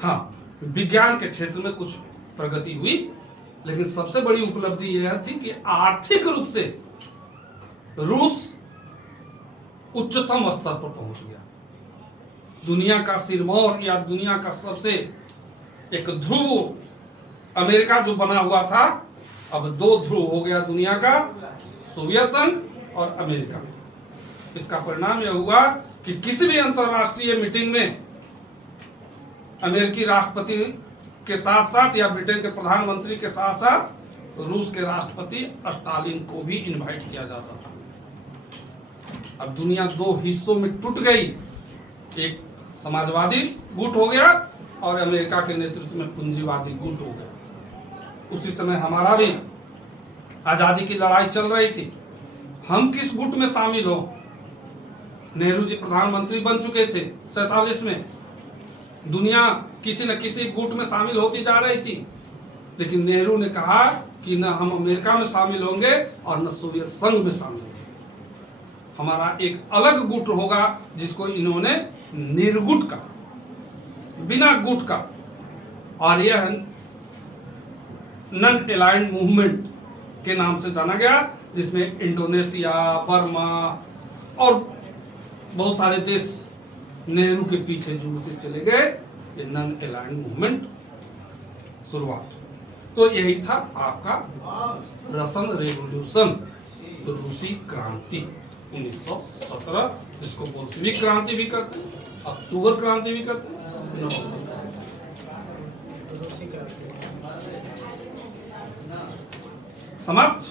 हाँ, विज्ञान के क्षेत्र में कुछ प्रगति हुई, लेकिन सबसे बड़ी उपलब्धि यह थी कि आर्थिक रूप से रूस उच्चतम स्तर पर पहुंच गया। दुनिया का सिरमौर या दुनिया का सबसे एक ध्रुव अमेरिका जो बना हुआ था, अब 2 ध्रुव हो गया दुनिया का, सोवियत संघ और अमेरिका। इसका परिणाम यह हुआ कि किसी भी अंतरराष्ट्रीय मीटिंग में अमेरिकी राष्ट्रपति के साथ साथ या ब्रिटेन के प्रधानमंत्री के साथ साथ रूस के राष्ट्रपति स्टालिन को भी इनवाइट किया जाता था। अब दुनिया 2 हिस्सों में टूट गई, एक समाजवादी गुट हो गया और अमेरिका के नेतृत्व में पूंजीवादी गुट हो गया। उसी समय हमारा भी आजादी की लड़ाई चल रही थी। हम किस गुट में शामिल हो? नेहरू जी प्रधानमंत्री बन चुके थे 47 में। दुनिया किसी न किसी गुट में शामिल होती जा रही थी, लेकिन नेहरू ने कहा कि न हम अमेरिका में शामिल होंगे और न सोवियत संघ में शामिल होंगे। हमारा एक अलग गुट होगा जिसको इन्होंने निर्गुट का, बिना गुट का, और यह नॉन अलाइंड मूवमेंट के नाम से जाना गया, जिसमें इंडोनेशिया, बर्मा और बहुत सारे देश नेहरू के पीछे जुड़ते चले गए। ये नॉन अलाइंड मूवमेंट शुरुआत। तो यही था आपका रसन रेवोल्यूशन, रूसी क्रांति 1917, जिसको बोल्शेविक क्रांति भी कहते हैं, अक्टूबर क्रांति भी कहते हैं, रूसी क्रांति। समाप्त।